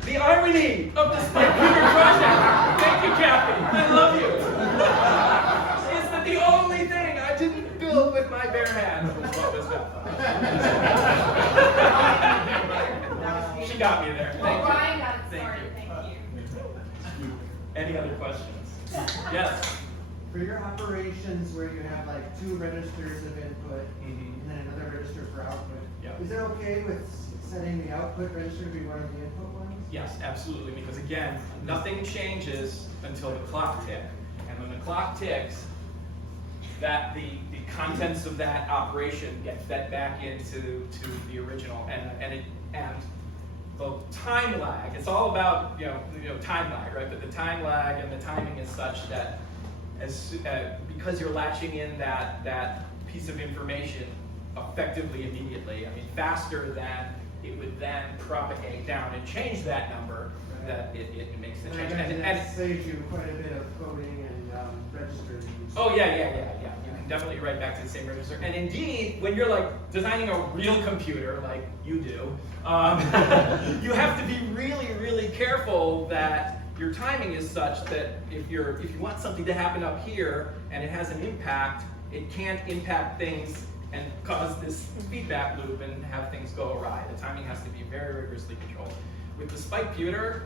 The irony of the Spikeputor project. Thank you, Kathy. I love you. Is that the only thing I didn't build with my bare hands was what was done. She got me there. Well, Thank Ryan you. got it Thank started, you. thank you. Any other questions? Yes. For your operations where you have like 2 registers of input Mhm. and then another register for output, Yeah. is it okay with setting the output register to be one of the input ones? Yes, absolutely, because again, nothing changes until the clock ticks. And when the clock ticks, that the contents of that operation get fed back into the original, and the time lag. It's all about time lag, right? But the time lag and the timing is such that because you're latching in that piece of information effectively immediately. I mean, faster than it would then propagate down and change that number. That it makes the change. That saves you quite a bit of coding and register use. Oh yeah. You can definitely write back to the same register. And indeed, when you're like designing a real computer, like you do, you have to be really, really careful that your timing is such that if you want something to happen up here and it has an impact, it can't impact things and cause this feedback loop and have things go awry. The timing has to be very rigorously controlled. With the Spikeputor,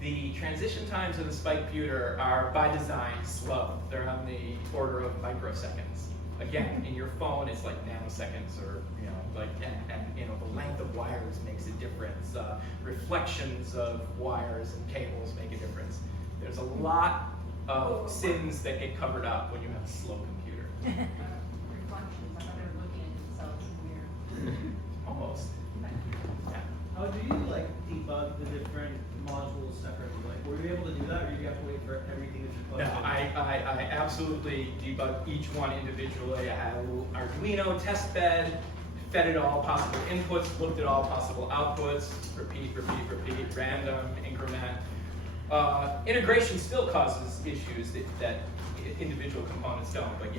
the transition times of the Spikeputor are by design slow. They're on the order of microseconds. Again, in your phone, it's like nanoseconds, or and the length of wires makes a difference. Reflections of wires and cables make a difference. There's a lot of sins that get covered up when you have a slow computer. Reflections, I thought they were looking at themselves weird. Almost. Yeah. How do you debug the different modules separately? Were you able to do that, or do you have to wait for everything that you're No, I absolutely debug each one individually. I had a little Arduino test bed, fed it all possible inputs, looked at all possible outputs, repeat, random, increment. Integration still causes issues that individual components don't, but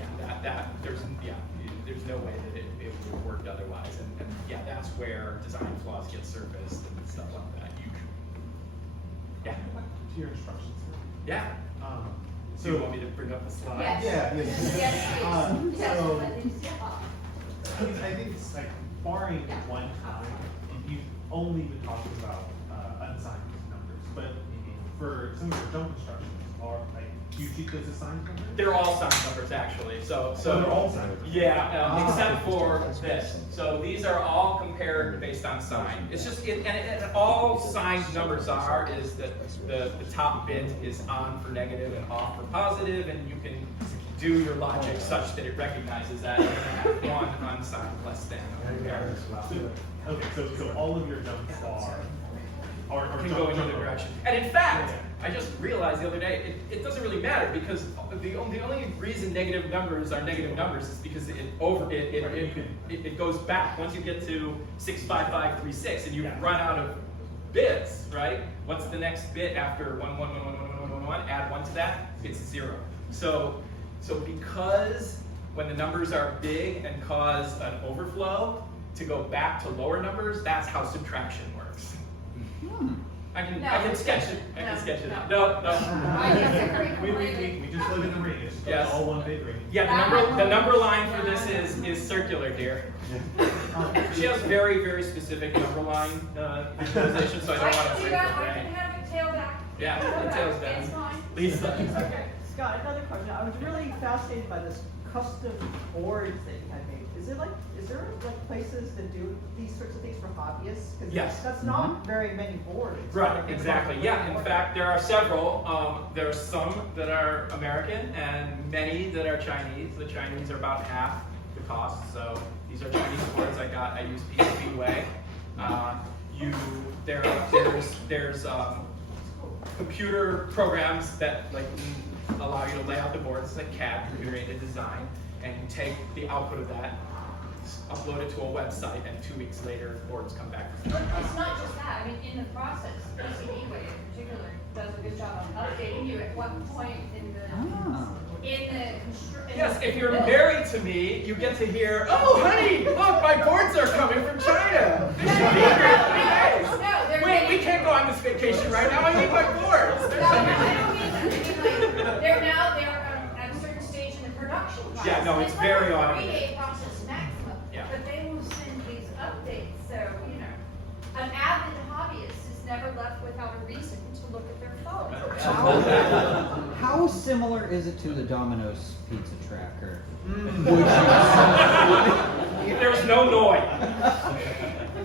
there's no way that it would have worked otherwise. And yeah, that's where design flaws get surfaced and stuff like that, usually. Yeah. To your instructions. Yeah. So Do you want me to bring up the slide? Yes. Yeah. Yes, please. So Yeah. I think it's barring one time, and you've only been talking about unsigned numbers, but for some of your jump instructions, Do you treat those as sign numbers? They're all signed numbers actually. So they're all signed numbers. Yeah, except for this. So these are all compared based on sign. It's just and all signed numbers are is that the top bit is on for negative and off for positive, and you can do your logic such that it recognizes that one unsigned less than. Okay, so all of your jumps are Can go in either direction. And in fact, I just realized the other day, it doesn't really matter because the only reason negative numbers are negative numbers is because it goes back. Once you get to 65536 and you run out of bits, right? What's the next bit after 1111111? Add 1 to that, it's 0. So because when the numbers are big and cause an overflow to go back to lower numbers, that's how subtraction works. I can sketch it. I can sketch it. No. We just live in a ring. It's Yes. all one big ring. Yeah, the number line for this is circular, dear. She has very, very specific number line visualization, so I don't want to I can do break that, her I brain. can have it tail back. Yeah, it tails It's down. fine. Lisa. Okay, Scott, another question. I was really fascinated by this custom boards that you had made. Is there places that do these sorts of things for hobbyists? 'Cause Yes. that's not very many boards. Right, exactly. Yeah, in fact, there are several. There are some that are American and many that are Chinese. The Chinese are about half the cost, so these are Chinese boards I use PCB way. There's computer programs that allow you to lay out the boards, like CAD, computer-aided design, and you take the output of that, upload it to a website, and 2 weeks later, boards come back. But it's not just that, I mean, in the process, PCB way in particular does a good job of updating you at what point in the construction. Yes, if you're married to me, you get to hear, oh honey, look, my boards are coming from China. They should be here in 3 days. Wait, we can't go on this vacation right now, I need my boards. No, I don't mean that. I mean, they're at a certain stage in the production process. Yeah, no, it's very automated. 3-day process maximum. Yeah. But they will send these updates, so, an avid hobbyist is never left without a reason to look at their phone. How similar is it to the Domino's pizza tracker? There's no noise. I'm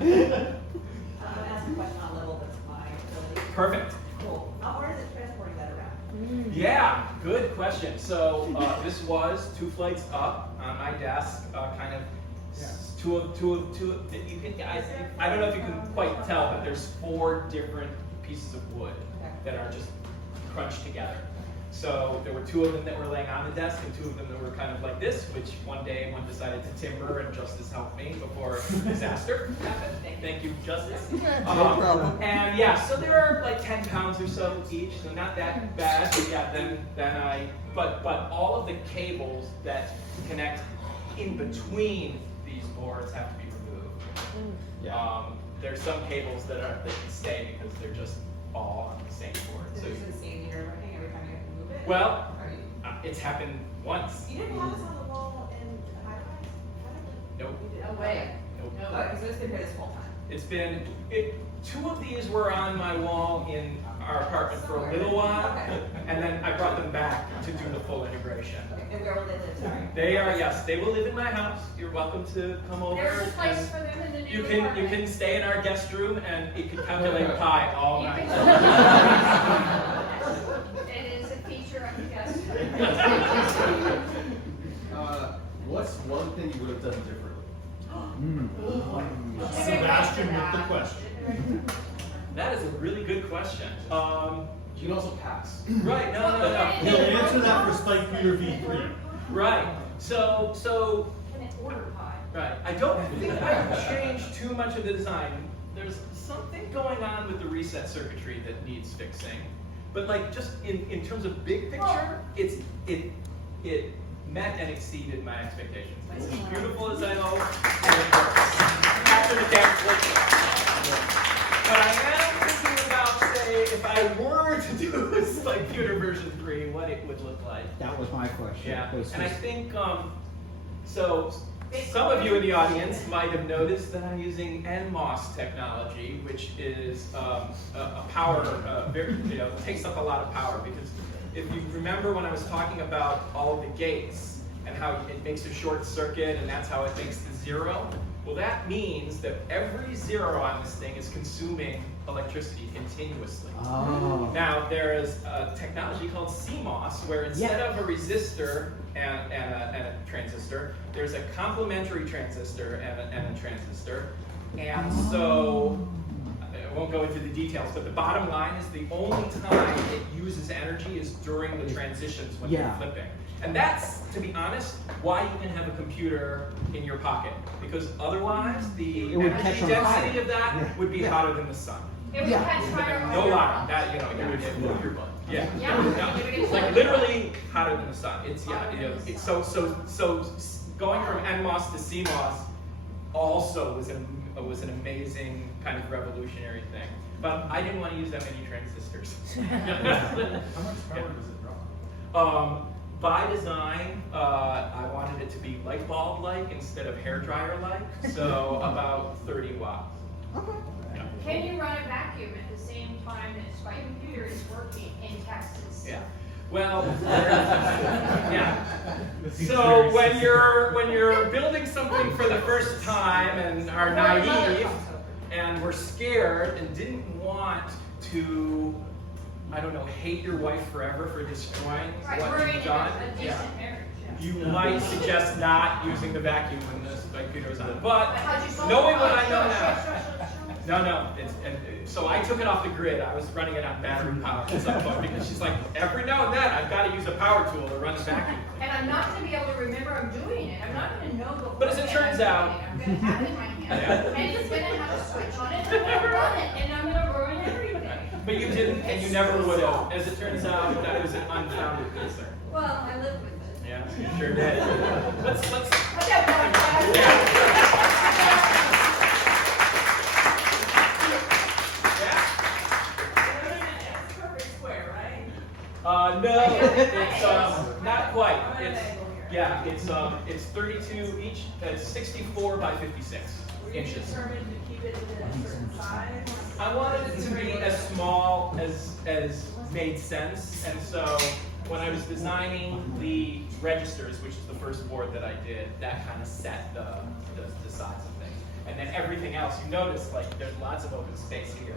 gonna ask a question on a level that's my ability. Perfect. Cool. How hard is it transporting that around? Yeah, good question. So this was 2 flights up on my desk, kind of two. You can, I don't know if you can quite tell, but there's 4 different pieces of wood that are just crunched together. So there were 2 of them that were laying on the desk and 2 of them that were kind of like this, which one day one decided to timber and Justice helped me before disaster happened. Thank you, Justice. No problem. And yeah, so they were like 10 pounds or so each, so not that bad. But yeah, but all of the cables that connect in between these boards have to be removed. There's some cables that can stay because they're just all on the same board. So it's insane you're working every time you have to move it? Well, it's happened once. You didn't have this on the wall in high rise? Nope. No way. Nope. No, because it's been here this whole time. It's been 2 of these were on my wall in our apartment for a little while, and then I brought them back to do the full integration. Okay, and where will they live? Sorry. They are, yes, they will live in my house. You're welcome to come over. There's a place and for them in the new you can apartment. stay in our guest room and it can calculate pi all You night. It is a feature of the guest. What's one thing you would have done differently? Sebastian with the question. That is a really good question. You can also pass. Right, no. He'll answer that for Spikeputor V3. Right. So Can it order pie? right. I don't think I've changed too much of the design. There's something going on with the reset circuitry that needs fixing. But like just in terms of big picture, it met and exceeded my expectations. It's as beautiful as I hope, and it works. After the cancellation. But I am thinking about, say, if I were to do Spikeputor version 3, what it would look like. That was my question. Yeah, Was and I this- think, so some of you in the audience might have noticed that I'm using NMOS technology, which is a power, takes up a lot of power because if you remember when I was talking about all of the gates and how it makes a short circuit and that's how it makes the zero, well, that means that every zero on this thing is consuming electricity continuously. Oh. Now, there is a technology called CMOS, where instead of a resistor and a transistor, there's a complementary transistor and a transistor. And so, I won't go into the details, but the bottom line is the only time it uses energy is during the transitions when you're flipping. And that's, to be honest, why you can have a computer in your pocket. Because otherwise, the energy density of that would be hotter than the sun. It would catch fire on No your lie, phone. that, you would get blow your butt. Yeah. Yeah. It's like literally hotter than the sun. It's, it's so going from NMOS to CMOS also was an amazing kind of revolutionary thing. But I didn't want to use that many transistors. How much power does it draw? By design, I wanted it to be light bulb-like instead of hairdryer-like, so about 30 watts. Can you run a vacuum at the same time that Spikeputor is working in Texas? Yeah. Well, yeah. So when you're building something for the first time and are naive and were scared and didn't want to, I don't know, hate your wife forever for destroying what you've done, you might suggest not using the vacuum when the Spikeputor is on. But knowing what I know now, no, so I took it off the grid. I was running it on battery power at some point because she's like, every now and then I've got to use a power tool to run the vacuum. And I'm not going to be able to remember I'm doing it. I'm not going to know before. But as it turns out, I'm going to have it in my hand, and it's going to have a switch on it, and I'm going to run it, and I'm going to ruin everything. But you didn't, and you never would have. As it turns out, that was an unfounded concern. Well, I live with it. Yeah, you sure did. Let's. What's up, guys? No, it's not quite. It's 32 each. It's 64 by 56 inches. Determined to keep it in a certain size? I wanted it to be as small as made sense, and so when I was designing the registers, which is the first board that I did, that kind of set the size of things. And then everything else, you notice, like, there's lots of open space here,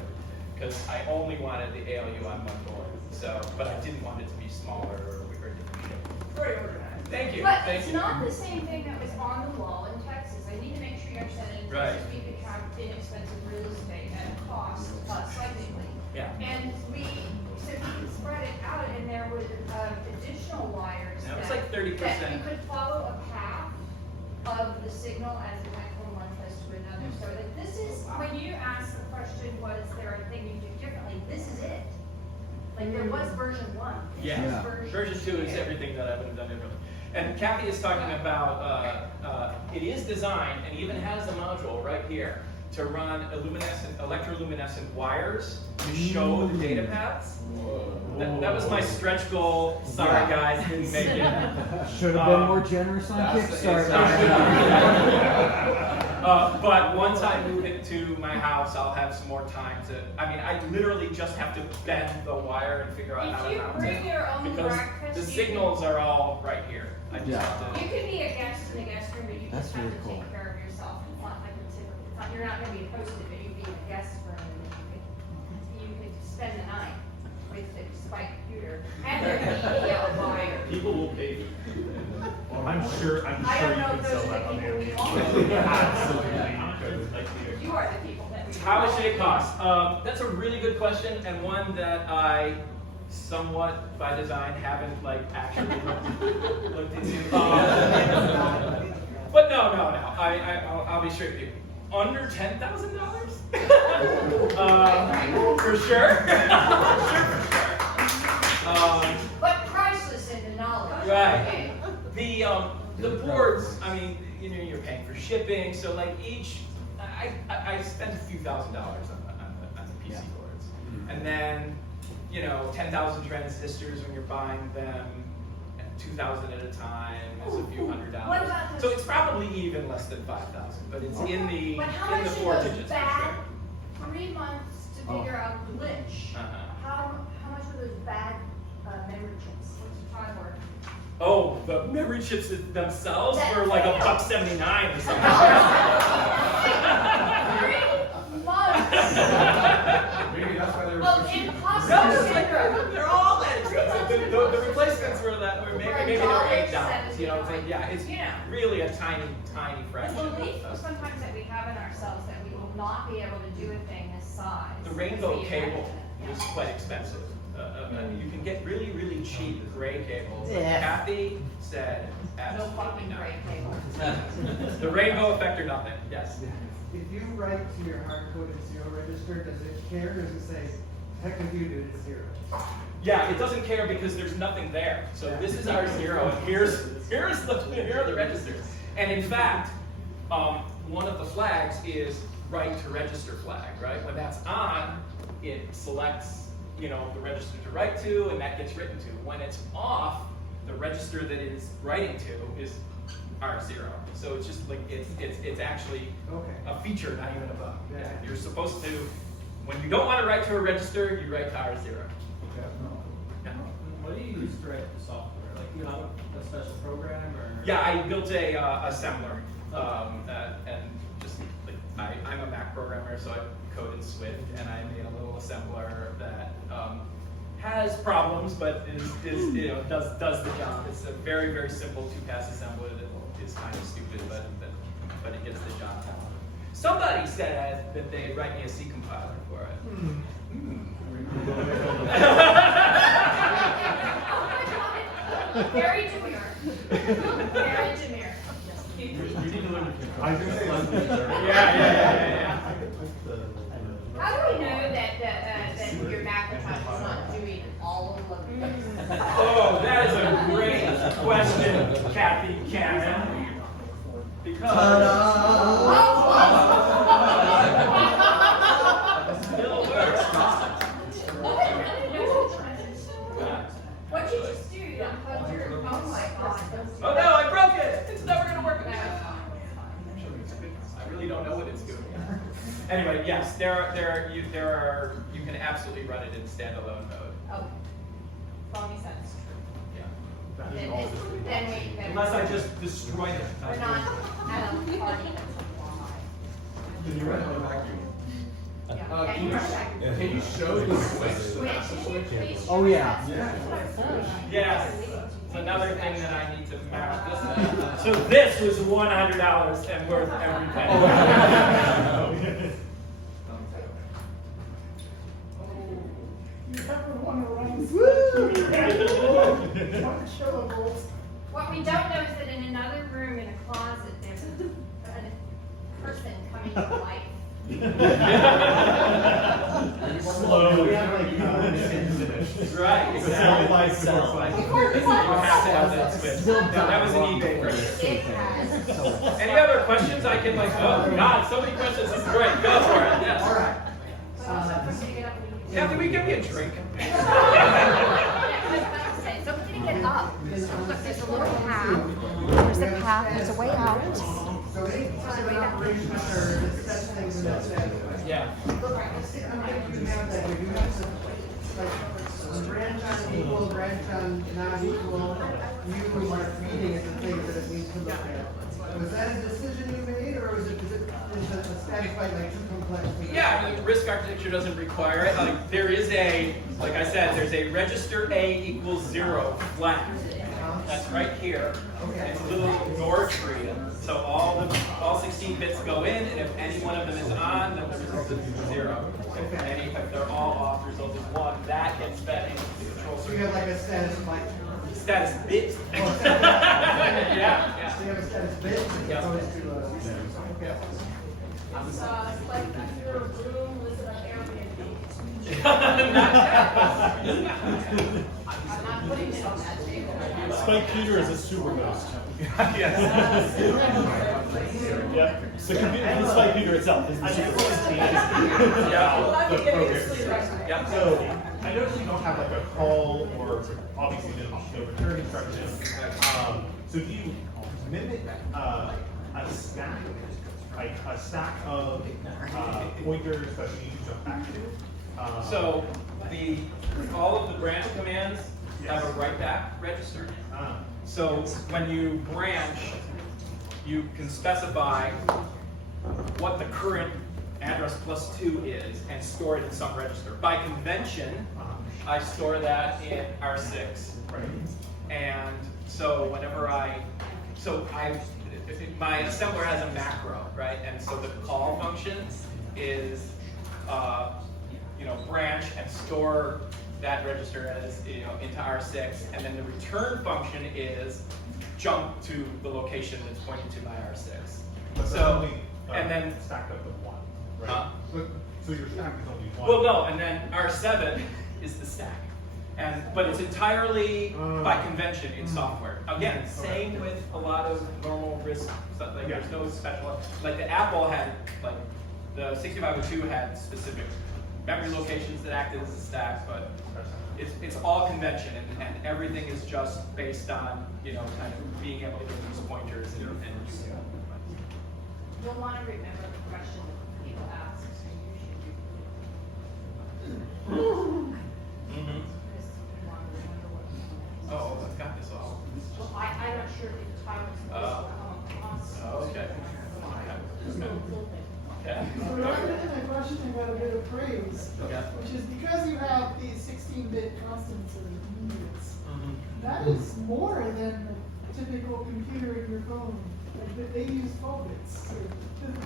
because I only wanted the ALU on one board. So, but I didn't want it to be smaller or different shape. Very organized. Thank you. But Thank it's you. not the same thing that was on the wall in Texas. I need to make sure you understand that in Right. Texas we could have inexpensive real estate at a cost slightly. Yeah. And we spread it out, and there were additional wires That was that, like 30%. that you could follow a path of the signal as it went from one place to another. So like this is, when you asked the question, was there a thing you do differently? This is it. Like there was version 1. Yeah. Yeah. Version 2 is everything that I would have done differently. And Kathy is talking about, it is designed and even has a module right here to run electroluminescent wires to show the data paths. That was my stretch goal. Sorry guys, didn't make it. Should have been more generous on Kickstarter. But once I move it to my house, I'll have some more time to, I mean, I literally just have to bend the wire and figure out how to If you mount bring it. your own Because breakfast, the you signals are all right here. I just Yeah. have to. You could be a guest in the guest room, but you That's just have really to cool. take care of yourself. It's not like a typical, it's not, you're not gonna be hosted, but you'd be in a guest room, and you could spend the night with the Spikeputor and their EEL wire. People will pay. I'm sure I you don't know can if sell those are that the on people we there. want. Absolutely. You are the people that we. How much did it cost? That's a really good question, and one that I somewhat by design haven't like actually looked into. But no. I'll be straight with you. Under $10,000? For sure. But priceless in the knowledge. Right. Okay. The boards, I mean, you know, you're paying for shipping, so like each, I spent a few $1,000s on the PC boards. And then, you know, 10,000 transistors when you're buying them, 2,000 at a time is a few $100s. What about the- So it's probably even less than 5,000, but it's in the But how in the much four of digits those for bad sure. 3 months to figure out glitch? Uh-huh. How much were those bad memory chips? What's your try word? Oh, the memory chips themselves were like $1.79 or something. 3 months. Maybe that's why they were Well, switching. impossible. They're all that expensive. The replacements were that were maybe they were $8. You know, so yeah, it's really a tiny The fraction. belief sometimes that we have in ourselves that we will not be able to do a thing this size. The rainbow is the cable invention. was quite expensive. You can get really, really cheap gray cables. Yeah. Kathy said No absolutely fucking not. gray cable. The rainbow effect or nothing, yes. If you write to your hard-coded zero register, does it care, or does it say, heck of you, dude, it's zero? Yeah, it doesn't care because there's nothing there. So this is our zero, and here are the registers. And in fact, one of the flags is write to register flag, right? When that's on, it selects, the register to write to, and that gets written to. When it's off, the register that is writing to is R0. So it's just like it's actually a feature, not even a bug. Yeah. You're supposed to, when you don't want to write to a register, you write to R0. Yeah. What do you use to write the software? Like, do you have a special program or? Yeah, I built a assembler, and just like I'm a Mac programmer, so I code in Swift, and I made a little assembler that has problems, but does the job. It's a very, very simple 2-pass assembler that is kind of stupid, but it gets the job done. Somebody said that they'd write me a C compiler for it. Very demure. Very demure. You need to learn to I was gonna say, Yeah. How do we know that your Macintosh is not doing all of them? Oh, that is a great question, Kathy Cannon. Because still works. What did you just do? Unplug your, oh my god. Oh no, I broke it! It's never gonna work again. I really don't know what it's doing. Anyway, yes, you can absolutely run it in standalone mode. Okay. Well, makes sense. Yeah. Then we. Unless I just destroyed it. We're not at a party that's Can you run it on a vacuum? live. Yeah. Can you show the switch? Switch. Oh, yeah. Yes. It's another thing that I need to mount this thing. So this was $100 and worth every penny. You ever want to run? What we don't know is that in another room in a closet, there's a person coming to life. Slowly. We have like Right, exactly. Life before flight. You have to have that switch. No, that was an eBay purchase. It has. Any other questions? I can oh God, so many questions. This is great. Go for it. Yes. All right. Kathy, will you give me a drink? Somebody get up. Look, there's a little path. There's a path, there's a way out. So anytime an operation occurs, it sets things in that way. Yeah. You have that, you have to, like, branch on equal, branch on not equal, you are feeding it the things that it needs to look at. Was that a decision you made, or is it a static byte like too complex? Yeah, I mean, risk architecture doesn't require it. There is like I said, there's a register A equals 0 flag. That's right here. It's a little NOR tree. So all 16 bits go in, and if any one of them is on, then the result is 0. If they're all off, the result is 1. That gets fed into the control So you circuit. have like a status byte. Status bit. Oh, Yeah. So you have a status bit as Yeah. opposed to okay. It's like your room listed on Airbnb. I'm not putting it on that table. Spikeputor is a super ghost. Yes. Yep. The computer, the Spikeputor itself is the super ghost. Yeah. The program. Yep. So, I noticed you don't have like a call or obviously no return instructions. So do you mimic a stack, like a stack of pointers that you need to jump back to? So all of the branch commands have a write back register. Ah. So when you branch, you can specify what the current address plus 2 is and store it in some register. By convention, I store that in R6. Right. And so whenever my assembler has a macro, right? And so the call function is, branch and store that register as, into R6. And then the return function is jump to the location that's pointing to my R6. But that's So, only, and then, stacked up with 1, right? So your stack is only 1. well, no, and then R7 is the stack. But it's entirely by convention in software. Again, same with a lot of normal RISC stuff. Like there's no special, like the Apple had, like the 6502 had specific memory locations that acted as a stack, but it's all convention, and everything is just based on, kind of being able to use pointers and You'll want to remember the question that people ask, so you should do. Mhm. Because you want to remember what people ask. Oh, I've got this all. Well, I'm not sure if the time was supposed to come across. Okay. Okay. So related to my question, I got a bit of praise, Okay. which is because you have these 16-bit constants or units, Mhm. that is more than the typical computer in your phone. Like, they use 12 bits. So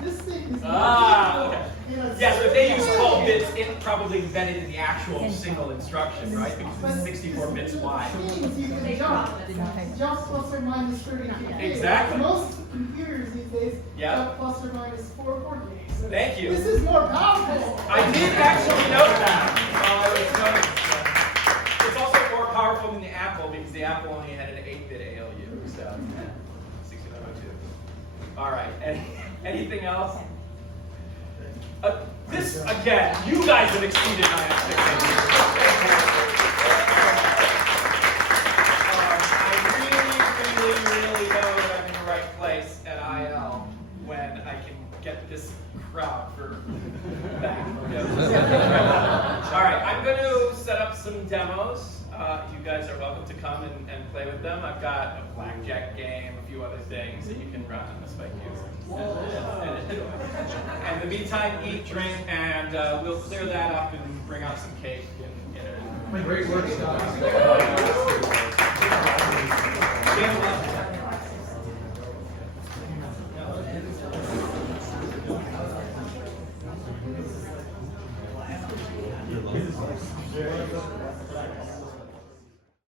this thing is Okay. it's Yeah, so if they use 12 so bits, it's probably embedded in the actual single instruction, right? Because it's 64 bits wide. Which means you can jump plus or minus 32K. Exactly. Most computers these days Yeah. jump plus or minus 440. So Thank you. This is more powerful. I did actually note that while I was noting. It's also more powerful than the Apple because the Apple only had an 8-bit ALU, so 6902. All right, anything else? This, again, you guys have exceeded my expectations. I really know that I'm in the right place at IL when I can get this crowd for back. All right, I'm going to set up some demos. You guys are welcome to come and play with them. I've got a blackjack game, a few other things that you can run on the Spikeputor. And in the meantime, eat, drink, and we'll clear that up and bring out some cake. Great work, Scott. Jim,